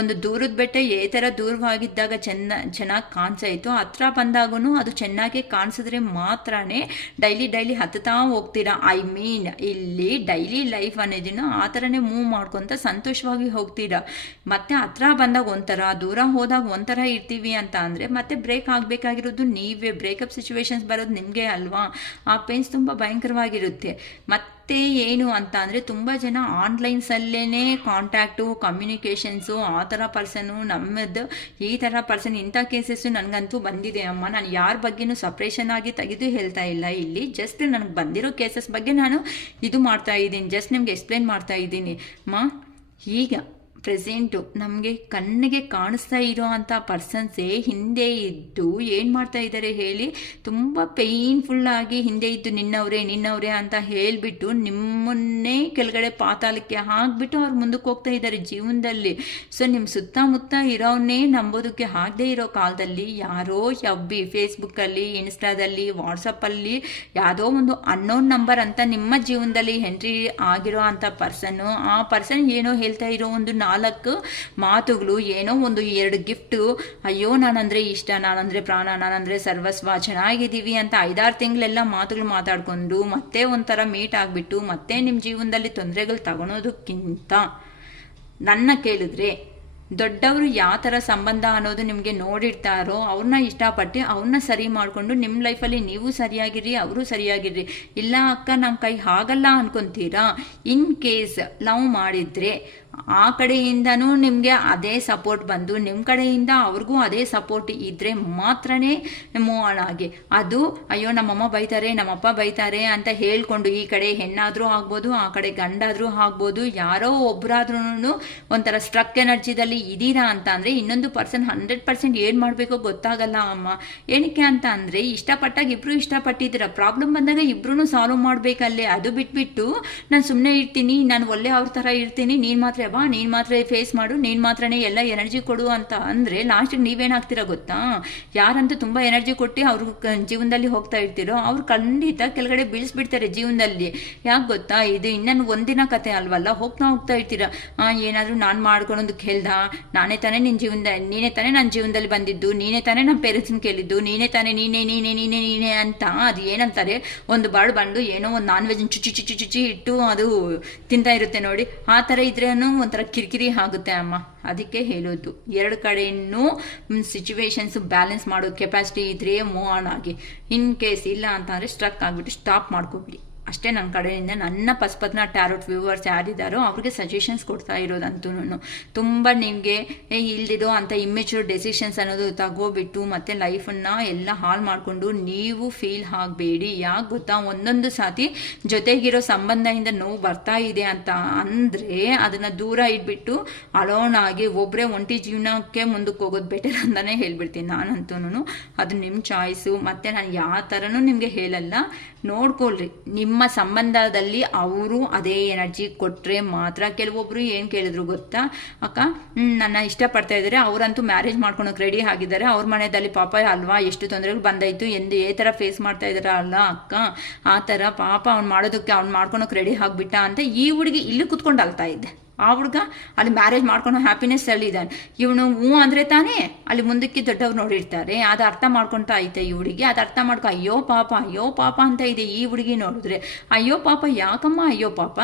ಒಂದು ದೂರದ ಬೆಟ್ಟ ಥರ ದೂರವಾಗಿದ್ದಾಗ ಚೆನ್ನಾಗಿ ಕಾಣಿಸಾಯಿತು, ಹತ್ರ ಬಂದಾಗೂ ಅದು ಚೆನ್ನಾಗಿ ಕಾಣಿಸಿದ್ರೆ ಮಾತ್ರನೇ ಡೈಲಿ ಹತ್ತುತ್ತಾ ಹೋಗ್ತೀರಾ. ಇಲ್ಲಿ ಡೈಲಿ ಲೈಫ್ ಅನ್ನೋದನ್ನು ಆ ಥರನೇ ಮೂವ್ ಮಾಡ್ಕೊತ ಸಂತೋಷವಾಗಿ ಹೋಗ್ತೀರಾ. ಮತ್ತೆ ಹತ್ರ ಬಂದಾಗ ಒಂಥರ, ದೂರ ಹೋದಾಗ ಒಂಥರ ಇರ್ತೀವಿ ಅಂತ ಅಂದರೆ ಮತ್ತೆ ಬ್ರೇಕ್ ಆಗಬೇಕಾಗಿರೋದು ನೀವೇ. ಬ್ರೇಕಪ್ ಸಿಚುವೇಶನ್ಸ್ ಬರೋದು ನಿಮಗೆ ಅಲ್ವಾ. ಆ ಪೇನ್ಸ್ ತುಂಬ ಭಯಂಕರವಾಗಿರುತ್ತೆ. ಮತ್ತೆ ಏನು ಅಂತ ಅಂದರೆ ತುಂಬ ಜನ ಆನ್ಲೈನ್ಸಲ್ಲೇ ಕಾಂಟ್ಯಾಕ್ಟು, ಕಮ್ಯುನಿಕೇಷನ್ಸು, ಆ ಥರ ಪರ್ಸನು, ನಮ್ಮದು ಈ ಥರ ಪರ್ಸನ್, ಇಂಥ ಕೇಸಸ್ಸು ನನಗಂತೂ ಬಂದಿದೆ ಅಮ್ಮ. ನಾನು ಯಾರ ಬಗ್ಗೆನೂ ಸಪ್ರೇಷನ್ ಆಗಿ ತೆಗೆದು ಹೇಳ್ತಾ ಇಲ್ಲ. ಇಲ್ಲಿ ಜಸ್ಟ್ ನನಗೆ ಬಂದಿರೋ ಕೇಸಸ್ ಬಗ್ಗೆ ನಾನು ಇದು ಮಾಡ್ತಾ ಇದ್ದೀನಿ, ಜಸ್ಟ್ ನಿಮ್ಗೆ ಎಕ್ಸ್ಪ್ಲೇನ್ ಮಾಡ್ತಾ ಇದ್ದೀನಿ ಅಮ್ಮ. ಈಗ ಪ್ರೆಸೆಂಟು ನಮಗೆ ಕಣ್ಣಿಗೆ ಕಾಣಿಸ್ತಾ ಇರೋ ಅಂಥ ಪರ್ಸನ್ಸೇ ಹಿಂದೆ ಇದ್ದು ಏನು ಮಾಡ್ತಾ ಇದ್ದಾರೆ ಹೇಳಿ, ತುಂಬ ಪೇಯ್ನ್ಫುಲ್ಲಾಗಿ ಹಿಂದೆ ಇದ್ದು ನಿನ್ನವರೇ ಅಂತ ಹೇಳಿಬಿಟ್ಟು ನಿಮ್ಮನ್ನೇ ಕೆಳಗಡೆ ಪಾತಾಳಕ್ಕೆ ಹಾಕ್ಬಿಟ್ಟು ಅವ್ರು ಮುಂದಕ್ಕೆ ಹೋಗ್ತಾ ಇದ್ದಾರೆ ಜೀವನದಲ್ಲಿ. ಸೊ ನಿಮ್ಮ ಸುತ್ತಮುತ್ತ ಇರೋವನ್ನೇ ನಂಬೋದಕ್ಕೆ ಆಗದೆ ಇರೋ ಕಾಲದಲ್ಲಿ ಯಾರೋ ಫೇಸ್ಬುಕ್ಕಲ್ಲಿ, ಇನ್ಸ್ಟಾದಲ್ಲಿ, ವಾಟ್ಸಪ್ಪಲ್ಲಿ ಯಾವುದೋ ಒಂದು ಅನ್ನೋನ್ ನಂಬರ್ ಅಂತ ನಿಮ್ಮ ಜೀವನದಲ್ಲಿ ಎಂಟ್ರಿ ಆಗಿರೋ ಅಂಥ ಪರ್ಸನ್ನು, ಆ ಪರ್ಸನ್ ಏನೋ ಹೇಳ್ತಾ ಇರೋ ಒಂದು 4 ಮಾತುಗಳು, ಏನೋ ಒಂದು 2 ಗಿಫ್ಟು, ಅಯ್ಯೋ ನಾನಂದರೆ ಇಷ್ಟ, ನಾನಂದರೆ ಪ್ರಾಣ, ನಾನಂದರೆ ಸರ್ವಸ್ವ, ಚೆನ್ನಾಗಿದ್ದೀವಿ ಅಂತ 5-6 ತಿಂಗಳೆಲ್ಲ ಮಾತುಗಳು ಮಾತಾಡ್ಕೊಂಡು ಮತ್ತೆ ಒಂಥರ ಮೀಟ್ ಆಗಿಬಿಟ್ಟು ಮತ್ತೆ ನಿಮ್ಮ ಜೀವನದಲ್ಲಿ ತೊಂದರೆಗಳು ತಗೊಳೋದಕ್ಕಿಂತ ನನ್ನ ಕೇಳಿದ್ರೆ ದೊಡ್ಡವರು ಯಾವ ಥರ ಸಂಬಂಧ ಅನ್ನೋದು ನಿಮಗೆ ನೋಡಿರ್ತಾರೋ ಅವ್ರನ್ನ ಇಷ್ಟಪಟ್ಟು ಅವ್ರನ್ನ ಸರಿ ಮಾಡಿಕೊಂಡು ನಿಮ್ಮ ಲೈಫಲ್ಲಿ ನೀವು ಸರಿಯಾಗಿರ್ರಿ, ಅವರು ಸರಿಯಾಗಿರ್ರಿ. ಇಲ್ಲ ಅಕ್ಕ ನಮ್ಮ ಕೈ ಆಗಲ್ಲ ಅನ್ಕೊತೀರಾ, ಇನ್ ಕೇಸ್ ಲವ್ ಮಾಡಿದರೆ ಆ ಕಡೆಯಿಂದನೂ ನಿಮಗೆ ಅದೇ ಸಪೋರ್ಟ್ ಬಂದು ನಿಮ್ಮ ಕಡೆಯಿಂದ ಅವ್ರಿಗೂ ಅದೇ ಸಪೋರ್ಟ್ ಇದ್ದರೆ ಮಾತ್ರನೇ ಮೂವ್ ಆನ್ ಆಗಿ. ಅದು ಅಯ್ಯೋ ನಮ್ಮಮ್ಮ ಬೈತಾರೆ, ನಮ್ಮಪ್ಪ ಬೈತಾರೆ ಅಂತ ಹೇಳ್ಕೊಂಡು ಈ ಕಡೆ ಹೆಣ್ಣಾದರೂ ಆಗ್ಬೋದು, ಆ ಕಡೆ ಗಂಡಾದರೂ ಆಗ್ಬೋದು, ಯಾರೋ ಒಬ್ಬರಾದ್ರೂ ಒಂಥರ ಸ್ಟ್ರಕ್ ಎನರ್ಜಿದಲ್ಲಿ ಇದ್ದೀರಾ ಅಂತ ಅಂದರೆ ಇನ್ನೊಂದು ಪರ್ಸನ್ 100% ಏನು ಮಾಡಬೇಕೋ ಗೊತ್ತಾಗಲ್ಲ ಅಮ್ಮ. ಏನಕ್ಕೆ ಅಂತ ಅಂದರೆ ಇಷ್ಟಪಟ್ಟಾಗ ಇಬ್ಬರು ಇಷ್ಟಪಟ್ಟಿದ್ದೀರ, ಪ್ರಾಬ್ಲಮ್ ಬಂದಾಗ ಇಬ್ಬರೂ ಸಾಲ್ವ್ ಮಾಡಬೇಕಲ್ಲೇ. ಅದು ಬಿಟ್ಬಿಟ್ಟು ನಾನು ಸುಮ್ಮನೆ ಇರ್ತೀನಿ, ನಾನು ಒಳ್ಳೆ ಅವ್ರ ಥರ ಇರ್ತೀನಿ, ನೀನು ಮಾತ್ರ ನೀನು ಮಾತ್ರ ಫೇಸ್ ಮಾಡು, ನೀನು ಮಾತ್ರನೇ ಎಲ್ಲ ಎನರ್ಜಿ ಕೊಡು ಅಂತ ಅಂದರೆ ಲಾಸ್ಟಿಗೆ ನೀವೇನಾಗ್ತೀರಾ ಗೊತ್ತಾ, ಯಾರಂತೂ ತುಂಬ ಎನರ್ಜಿ ಕೊಟ್ಟು ಅವ್ರ ಜೀವನದಲ್ಲಿ ಹೋಗ್ತಾ ಇರ್ತೀರೋ ಅವ್ರು ಖಂಡಿತ ಕೆಳಗಡೆ ಬೀಳಿಸ್ಬಿಡ್ತಾರೆ ಜೀವನದಲ್ಲಿ. ಯಾಕೆ ಗೊತ್ತಾ, ಇದು ಇನ್ನೊಂದು ಒಂದಿನ ಕತೆ ಅಲ್ವಲ್ಲ, ಹೋಗ್ತಾ ಇರ್ತೀರ. ಏನಾದರೂ ನಾನು ಮಾಡ್ಕೊಳೋದಕ್ಕೆ ಹೇಳ್ದ, ನಾನೇ ತಾನೇ ನಿನ್ನ ಜೀವನದಲ್ಲಿ, ನೀನೇ ತಾನೇ ನನ್ನ ಜೀವನದಲ್ಲಿ ಬಂದಿದ್ದು, ನೀನೇ ತಾನೇ ನಮ್ಮ ಪೇರೆಂಟ್ಸ್ನ ಕೇಳಿದ್ದು, ನೀನೇ ತಾನೇ ನೀನೇ ಅಂತ ಅದು ಏನಂತಾರೆ, ಒಂದು ಬಂಡು ಏನೋ ಒಂದು ನಾನ್ ವೆಜ್ ಚುಚಿ ಇಟ್ಟು ಅದು ತಿಂತಾ ಇರುತ್ತೆ ನೋಡಿ, ಆ ಥರ ಇದ್ರೇನು ಒಂಥರ ಕಿರಿಕಿರಿ ಆಗುತ್ತೆ ಅಮ್ಮ. ಅದಕ್ಕೆ ಹೇಳೋದು, 2 ಕಡೆಯೂ ಸಿಚುವೇಶನ್ಸ್ ಬ್ಯಾಲೆನ್ಸ್ ಮಾಡೋ ಕೆಪಾಸಿಟಿ ಇದ್ರೆ ಮೂವ್ ಆನ್ ಆಗಿ. ಇನ್ ಕೇಸ್ ಇಲ್ಲ ಅಂತಂದರೆ ಸ್ಟ್ರಕ್ ಆಗಿಬಿಟ್ಟು ಸ್ಟಾಪ್ ಮಾಡ್ಕೊಬಿಡಿ ಅಷ್ಟೇ. ನನ್ನ ಕಡೆಯಿಂದ ನನ್ನ ಪಸ್ಪತ್ನ ಟ್ಯಾರೋಟ್ ವ್ಯೂವರ್ಸ್ ಯಾರಿದ್ದಾರೋ ಅವ್ರಿಗೆ ಸಜೆಷನ್ಸ್ ಕೊಡ್ತಾ ಇರೋದಂತೂ ತುಂಬ ನಿಮಗೆ ಇಲ್ದಿರೋ ಅಂಥ ಇಮ್ಮೆಚೂರ್ ಡೆಸಿಷನ್ಸ್ ಅನ್ನೋದು ತಗೋಬಿಟ್ಟು ಮತ್ತೆ ಲೈಫನ್ನು ಎಲ್ಲ ಹಾಳು ಮಾಡಿಕೊಂಡು ನೀವು ಫೀಲ್ ಆಗಬೇಡಿ. ಯಾಕೆ ಗೊತ್ತಾ, ಒಂದೊಂದು ಸಾತಿ ಜೊತೆಗಿರೋ ಸಂಬಂಧದಿಂದ ನೋವು ಬರ್ತಾ ಇದೆ ಅಂತ ಅಂದರೆ ಅದನ್ನು ದೂರ ಇಟ್ಬಿಟ್ಟು ಅಲೋನ್ ಆಗಿ ಒಬ್ಬರೇ ಒಂಟಿ ಜೀವನಕ್ಕೆ ಮುಂದಕ್ಕೆ ಹೋಗೋದು ಬೆಟರ್ ಅಂತಲೇ ಹೇಳ್ಬಿಡ್ತೀನಿ ನಾನಂತೂ. ಅದು ನಿಮ್ಮ ಚಾಯ್ಸು. ಮತ್ತು ನಾನು ಯಾವ ಥರನೂ ನಿಮಗೆ ಹೇಳಲ್ಲ, ನೋಡ್ಕೊಳ್ರಿ ನಿಮ್ಮ ಸಂಬಂಧದಲ್ಲಿ ಅವರು ಅದೇ ಎನರ್ಜಿ ಕೊಟ್ಟರೆ ಮಾತ್ರ. ಕೆಲವೊಬ್ಬರು ಏನು ಕೇಳಿದ್ರು ಗೊತ್ತಾ, ಅಕ್ಕ ನನ್ನ ಇಷ್ಟಪಡ್ತಾ ಇದ್ದಾರೆ, ಅವರಂತೂ ಮ್ಯಾರೇಜ್ ಮಾಡ್ಕೊಳಕ್ಕೆ ರೆಡಿ ಆಗಿದ್ದಾರೆ, ಅವ್ರ ಮನೆಯಲ್ಲಿ ಪಾಪ ಅಲ್ವಾ ಎಷ್ಟು ತೊಂದರೆಗಳು ಬಂದಾಯಿತು, ಥರ ಫೇಸ್ ಮಾಡ್ತಾ ಇದ್ದಾರೆ ಅಲ್ಲ ಅಕ್ಕ, ಆ ಥರ ಪಾಪ ಅವ್ನು ಮಾಡೋದಕ್ಕೆ ಅವ್ನು ಮಾಡ್ಕೊಳಕ್ಕೆ ರೆಡಿ ಆಗಿಬಿಟ್ಟ ಅಂತ ಈ ಹುಡುಗಿ ಇಲ್ಲಿ ಕುತ್ಕೊಂಡು ಅಳ್ತಾ ಇದ್ದೆ. ಆ ಹುಡುಗ ಅಲ್ಲಿ ಮ್ಯಾರೇಜ್ ಮಾಡ್ಕೊಂಡು ಹ್ಯಾಪಿನೆಸ್ ಅಲ್ಲಿ ಇದ್ದಾನೆ. ಇವನು ಹ್ಞೂ ಅಂದರೆ ತಾನೇ ಅಲ್ಲಿ ಮುಂದಕ್ಕೆ ದೊಡ್ಡವ್ರು ನೋಡಿರ್ತಾರೆ. ಅದು ಅರ್ಥ ಮಾಡ್ಕೊತಾ ಐತೆ ಈ ಹುಡುಗಿ, ಅದು ಅರ್ಥ ಮಾಡ್ಕೊ ಅಯ್ಯೋ ಪಾಪ ಅಂತ ಇದೆ ಈ ಹುಡುಗಿ ನೋಡಿದ್ರೆ. ಅಯ್ಯೋ ಪಾಪ ಯಾಕಮ್ಮ ಅಯ್ಯೋ ಪಾಪ,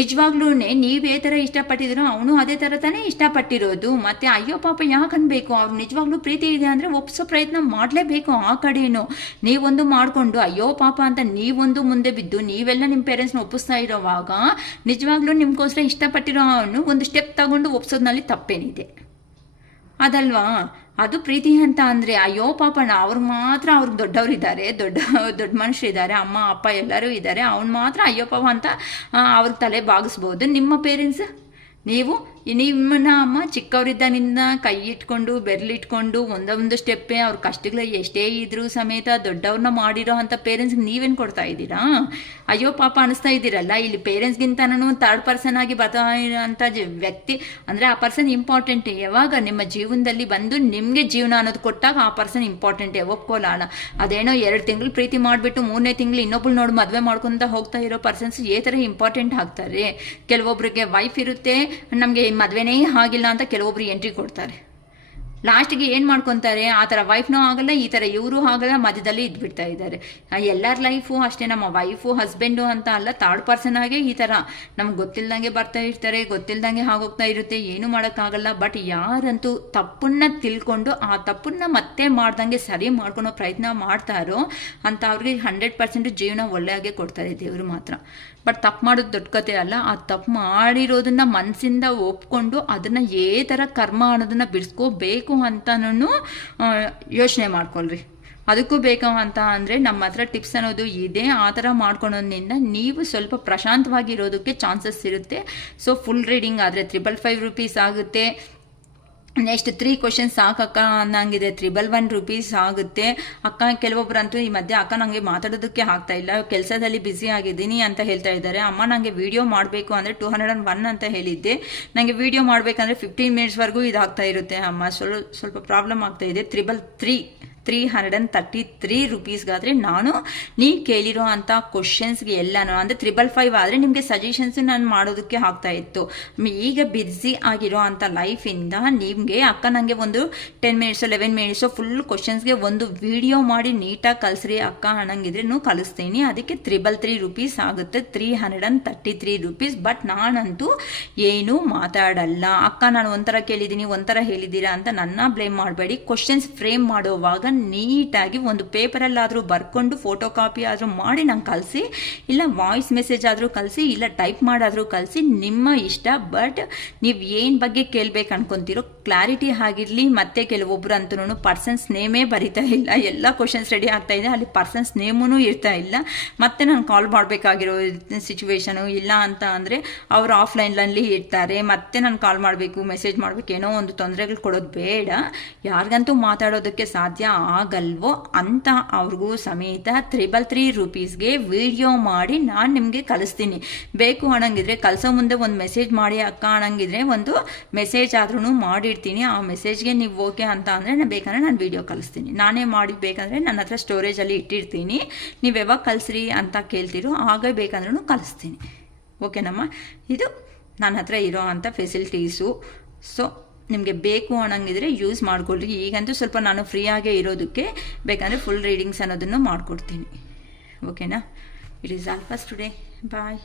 ನಿಜವಾಗ್ಲೂ ನೀವೇ ಥರ ಇಷ್ಟಪಟ್ಟಿದ್ರು ಅವನು ಅದೇ ಥರ ತಾನೇ ಇಷ್ಟಪಟ್ಟಿರೋದು. ಮತ್ತು ಅಯ್ಯೋ ಪಾಪ ಯಾಕನ್ಬೇಕು, ಅವ್ರು ನಿಜವಾಗ್ಲೂ ಪ್ರೀತಿ ಇದೆ ಅಂದರೆ ಒಪ್ಸೋ ಪ್ರಯತ್ನ ಮಾಡಲೇಬೇಕು. ಆ ಕಡೆಯೂ ನೀವೊಂದು ಮಾಡಿಕೊಂಡು ಅಯ್ಯೋ ಪಾಪ ಅಂತ ನೀವೊಂದು ಮುಂದೆ ಬಿದ್ದು ನೀವೆಲ್ಲ ನಿಮ್ಮ ಪೇರೆಂಟ್ಸ್ನ ಒಪ್ಪಿಸ್ತಾ ಇರೋವಾಗ ನಿಜವಾಗ್ಲೂ ನಿಮ್ಗೋಸ್ಕರ ಇಷ್ಟಪಟ್ಟಿರೋ ಅವನು ಒಂದು ಸ್ಟೆಪ್ ತಗೊಂಡು ಒಪ್ಸೋದ್ನಲ್ಲಿ ತಪ್ಪೇನಿದೆ. ಅದಲ್ವಾ? ಅದು ಪ್ರೀತಿ ಅಂತ ಅಂದರೆ ಅಯ್ಯೋ ಪಾಪಣ್ಣ ಅವ್ರು ಮಾತ್ರ ಅವ್ರಿಗೆ ದೊಡ್ಡವರಿದ್ದಾರೆ, ದೊಡ್ಡ ಮನುಷ್ಯರಿದ್ದಾರೆ, ಅಮ್ಮ ಅಪ್ಪ ಎಲ್ಲರೂ ಇದ್ದಾರೆ, ಅವ್ನು ಮಾತ್ರ ಅಯ್ಯೋ ಪಾಪ ಅಂತ ಅವ್ರಿಗೆ ತಲೆ ಬಾಗಿಸ್ಬೋದು. ನಿಮ್ಮ ಪೇರೆಂಟ್ಸ್, ನಿಮ್ಮನ್ನ ಅಮ್ಮ ಚಿಕ್ಕವರಿದ್ದಾನಿಂದ ಕೈ ಇಟ್ಕೊಂಡು ಬೆರಳಿಟ್ಕೊಂಡು ಒಂದೊಂದು ಸ್ಟೆಪ್ಪೇ ಅವ್ರ ಕಷ್ಟಗಳು ಎಷ್ಟೇ ಇದ್ರೂ ಸಮೇತ ದೊಡ್ಡವ್ರನ್ನ ಮಾಡಿರೋ ಅಂಥ ಪೇರೆಂಟ್ಸ್ಗೆ ನೀವೇನು ಕೊಡ್ತಾ ಇದ್ದೀರಾ? ಅಯ್ಯೋ ಪಾಪ ಅನಿಸ್ತಾ ಇದ್ದೀರಲ್ಲ. ಇಲ್ಲಿ ಪೇರೆಂಟ್ಸ್ಗಿಂತನೂ ಥರ್ಡ್ ಪರ್ಸನ್ ಆಗಿ ಬರ್ತಾ ಇರೋಂಥ ವ್ಯಕ್ತಿ ಅಂದರೆ ಆ ಪರ್ಸನ್ ಇಂಪಾರ್ಟೆಂಟ್. ಯಾವಾಗ ನಿಮ್ಮ ಜೀವನದಲ್ಲಿ ಬಂದು ನಿಮಗೆ ಜೀವನ ಅನ್ನೋದು ಕೊಟ್ಟಾಗ ಆ ಪರ್ಸನ್ ಇಂಪಾರ್ಟೆಂಟೇ, ಒಪ್ಕೊಳ್ಳೋಣ. ಅದೇನೋ 2 ತಿಂಗಳು ಪ್ರೀತಿ ಮಾಡಿಬಿಟ್ಟು 3ನೇ ತಿಂಗಳು ಇನ್ನೊಬ್ಳು ನೋಡಿ ಮದುವೆ ಮಾಡ್ಕೊತ ಹೋಗ್ತಾ ಇರೋ ಪರ್ಸನ್ಸ್ ಏ ಥರ ಇಂಪಾರ್ಟೆಂಟ್ ಆಗ್ತಾರೆ. ಕೆಲವೊಬ್ರಿಗೆ ವೈಫ್ ಇರುತ್ತೆ, ನಮಗೆ ಮದುವೆನೇ ಆಗಿಲ್ಲ ಅಂತ ಕೆಲವೊಬ್ರು ಎಂಟ್ರಿ ಕೊಡ್ತಾರೆ. ಲಾಸ್ಟಿಗೆ ಏನು ಮಾಡ್ಕೊತಾರೆ, ಆ ಥರ ವೈಫ್ನೂ ಆಗಲ್ಲ, ಈ ಥರ ಇವರು ಆಗಲ್ಲ, ಮಧ್ಯದಲ್ಲಿ ಇದ್ಬಿಡ್ತಾ ಇದ್ದಾರೆ. ಎಲ್ಲರ ಲೈಫು ಅಷ್ಟೇ, ನಮ್ಮ ವೈಫು ಹಸ್ಬೆಂಡು ಅಂತ ಅಲ್ಲ, ಥರ್ಡ್ ಪರ್ಸನ್ ಆಗೇ ಈ ಥರ ನಮ್ಗೆ ಗೊತ್ತಿಲ್ದಂಗೆ ಬರ್ತಾ ಇರ್ತಾರೆ, ಗೊತ್ತಿಲ್ದಂಗೆ ಆಗೋಗ್ತಾ ಇರುತ್ತೆ, ಏನೂ ಮಾಡೋಕ್ಕಾಗಲ್ಲ. ಬಟ್ ಯಾರಂತೂ ತಪ್ಪನ್ನ ತಿಳ್ಕೊಂಡು ಆ ತಪ್ಪನ್ನ ಮತ್ತೆ ಮಾಡ್ದಂಗೆ ಸರಿ ಮಾಡ್ಕೊಳೋ ಪ್ರಯತ್ನ ಮಾಡ್ತಾರೋ ಅಂತ ಅವ್ರಿಗೆ 100% ಜೀವನ ಒಳ್ಳೆಯಾಗೆ ಕೊಡ್ತಾರೆ ದೇವರು ಮಾತ್ರ. ಬಟ್ ತಪ್ಪು ಮಾಡೋದು ದೊಡ್ಡ ಕತೆ ಅಲ್ಲ. ಆ ತಪ್ಪು ಮಾಡಿರೋದನ್ನ ಮನಸ್ಸಿಂದ ಒಪ್ಕೊಂಡು ಅದನ್ನು ಥರ ಕರ್ಮ ಅನ್ನೋದನ್ನು ಬಿಡಿಸ್ಕೋಬೇಕು ಅಂತನೂ ಯೋಚನೆ ಮಾಡ್ಕೊಳ್ರಿ. ಅದಕ್ಕೂ ಬೇಕು ಅಂತ ಅಂದರೆ ನಮ್ಮ ಹತ್ರ ಟಿಪ್ಸ್ ಅನ್ನೋದು ಇದೆ. ಆ ಥರ ಮಾಡ್ಕೊಳೋದ್ರಿಂದ ನೀವು ಸ್ವಲ್ಪ ಪ್ರಶಾಂತವಾಗಿರೋದಕ್ಕೆ ಚಾನ್ಸಸ್ ಇರುತ್ತೆ. ಸೊ ಫುಲ್ ರೀಡಿಂಗ್ ಆದರೆ 555 ರೂಪೀಸ್ ಆಗುತ್ತೆ. ನೆಕ್ಸ್ಟ್ 3 ಕ್ವಶನ್ಸ್ ಸಾಕಕ್ಕ ಅನ್ನಂಗಿದೆ, 111 ರೂಪೀಸ್ ಆಗುತ್ತೆ. ಅಕ್ಕ ಕೆಲವೊಬ್ಬರಂತೂ ಈ ಮಧ್ಯೆ ಅಕ್ಕ ನನಗೆ ಮಾತಾಡೋದಕ್ಕೆ ಆಗ್ತಾ ಇಲ್ಲ, ಕೆಲಸದಲ್ಲಿ ಬ್ಯುಸಿ ಆಗಿದ್ದೀನಿ ಅಂತ ಹೇಳ್ತಾ ಇದ್ದಾರೆ. ಅಮ್ಮ ನನಗೆ ವಿಡಿಯೋ ಮಾಡಬೇಕು ಅಂದರೆ 201 ಅಂತ ಹೇಳಿದ್ದೆ, ನನಗೆ ವಿಡಿಯೋ ಮಾಡಬೇಕಂದ್ರೆ 15 ಮಿನಿಟ್ಸ್ವರೆಗೂ ಇದಾಗ್ತಾ ಇರುತ್ತೆ ಅಮ್ಮ, ಸ್ವಲ್ಪ ಪ್ರಾಬ್ಲಮ್ ಆಗ್ತಾ ಇದೆ. 333 ರೂಪೀಸ್ಗಾದರೆ ನಾನು ನೀವು ಕೇಳಿರೋ ಅಂಥ ಕ್ವಶನ್ಸ್ಗೆ ಎಲ್ಲನೂ ಅಂದರೆ 555 ಆದರೆ ನಿಮಗೆ ಸಜೆಷನ್ಸು ನಾನು ಮಾಡೋದಕ್ಕೆ ಆಗ್ತಾ ಇತ್ತು. ಈಗ ಬ್ಯುಸಿ ಆಗಿರೋ ಅಂಥ ಲೈಫಿಂದ ನಿಮಗೆ ಅಕ್ಕ ನನಗೆ ಒಂದು 10 ಮಿನಿಟ್ಸು 11 ಮಿನಿಟ್ಸು ಫುಲ್ ಕ್ವಶನ್ಸ್ಗೆ ಒಂದು ವಿಡಿಯೋ ಮಾಡಿ ನೀಟಾಗಿ ಕಳಿಸ್ರಿ ಅಕ್ಕ ಅನ್ನಂಗಿದ್ರೆ ಕಳಿಸ್ತೀನಿ. ಅದಕ್ಕೆ 333 ರೂಪೀಸ್ ಆಗುತ್ತೆ, 333 ರೂಪೀಸ್. ಬಟ್ ನಾನಂತೂ ಏನೂ ಮಾತಾಡಲ್ಲ. ಅಕ್ಕ ನಾನು ಒಂಥರ ಕೇಳಿದ್ದೀನಿ ಒಂಥರ ಹೇಳಿದ್ದೀರಾ ಅಂತ ನನ್ನ ಬ್ಲೇಮ್ ಮಾಡಬೇಡಿ. ಕ್ವಶನ್ಸ್ ಫ್ರೇಮ್ ಮಾಡೋವಾಗ ನೀಟಾಗಿ ಒಂದು ಪೇಪರಲ್ಲಾದರೂ ಬರ್ಕೊಂಡು ಫೋಟೋ ಕಾಪಿ ಆದರೂ ಮಾಡಿ ನಂಗೆ ಕಳಿಸಿ, ಇಲ್ಲ ವಾಯ್ಸ್ ಮೆಸೇಜ್ ಆದರೂ ಕಳಿಸಿ, ಇಲ್ಲ ಟೈಪ್ ಮಾಡಾದರೂ ಕಳಿಸಿ, ನಿಮ್ಮ ಇಷ್ಟ. ಬಟ್ ನೀವು ಏನು ಬಗ್ಗೆ ಕೇಳಬೇಕು ಅನ್ಕೊತಿರೋ ಕ್ಲಾರಿಟಿ ಆಗಿರಲಿ. ಮತ್ತೆ ಕೆಲವೊಬ್ಬರು ಅಂತೂ ಪರ್ಸನ್ಸ್ ನೇಮೇ ಬರಿತಾ ಇಲ್ಲ, ಎಲ್ಲ ಕ್ವಶನ್ಸ್ ರೆಡಿ ಆಗ್ತಾ ಇದೆ, ಅಲ್ಲಿ ಪರ್ಸನ್ಸ್ ನೇಮೂ ಇರ್ತಾ ಇಲ್ಲ. ಮತ್ತೆ ನಾನು ಕಾಲ್ ಮಾಡಬೇಕಾಗಿರೋ ಸಿಚುವೇಶನು ಇಲ್ಲ ಅಂತ ಅಂದರೆ ಅವರು ಆಫ್ಲೈನಲ್ಲಿ ಇರ್ತಾರೆ, ಮತ್ತೆ ನಾನು ಕಾಲ್ ಮಾಡಬೇಕು ಮೆಸೇಜ್ ಮಾಡಬೇಕು, ಏನೋ ಒಂದು ತೊಂದರೆಗಳು ಕೊಡೋದು ಬೇಡ. ಯಾರಿಗಂತೂ ಮಾತಾಡೋದಕ್ಕೆ ಸಾಧ್ಯ ಆಗಲ್ವೋ ಅಂತ ಅವ್ರಿಗೂ ಸಮೇತ 333 ರೂಪೀಸ್ಗೆ ವಿಡಿಯೋ ಮಾಡಿ ನಾನು ನಿಮಗೆ ಕಳಿಸ್ತೀನಿ. ಬೇಕು ಅನ್ನಂಗಿದ್ರೆ ಕಳಿಸೋ ಮುಂದೆ ಒಂದು ಮೆಸೇಜ್ ಮಾಡಿ ಅಕ್ಕ ಅನ್ನಂಗಿದ್ರೆ ಒಂದು ಮೆಸೇಜ್ ಆದ್ರೂ ಮಾಡಿರ್ತೀನಿ. ಆ ಮೆಸೇಜ್ಗೆ ನೀವು ಓಕೆ ಅಂತ ಅಂದರೆ ಬೇಕಂದರೆ ನಾನು ವಿಡಿಯೋ ಕಳಿಸ್ತೀನಿ. ನಾನೇ ಮಾಡಿ ಬೇಕಂದರೆ ನನ್ನ ಹತ್ರ ಸ್ಟೋರೇಜಲ್ಲಿ ಇಟ್ಟಿರ್ತೀನಿ, ನೀವು ಯಾವಾಗ ಕಳಿಸ್ರಿ ಅಂತ ಕೇಳ್ತೀರೋ ಆಗ ಬೇಕಂದ್ರೂ ಕಳಿಸ್ತೀನಿ. ಓಕೆನಮ್ಮ, ಇದು ನನ್ನ ಹತ್ರ ಇರೋ ಅಂಥ ಫೆಸಿಲಿಟೀಸು. ಸೊ ನಿಮಗೆ ಬೇಕು ಅನ್ನಂಗಿದ್ರೆ ಯೂಸ್ ಮಾಡ್ಕೊಳ್ರಿ. ಈಗಂತೂ ಸ್ವಲ್ಪ ನಾನು ಫ್ರೀಯಾಗೇ ಇರೋದಕ್ಕೆ ಬೇಕಂದರೆ ಫುಲ್ ರೀಡಿಂಗ್ಸ್ ಅನ್ನೋದನ್ನು ಮಾಡಿಕೊಡ್ತೀನಿ. ಓಕೆನಾ? It is all for today. Bye.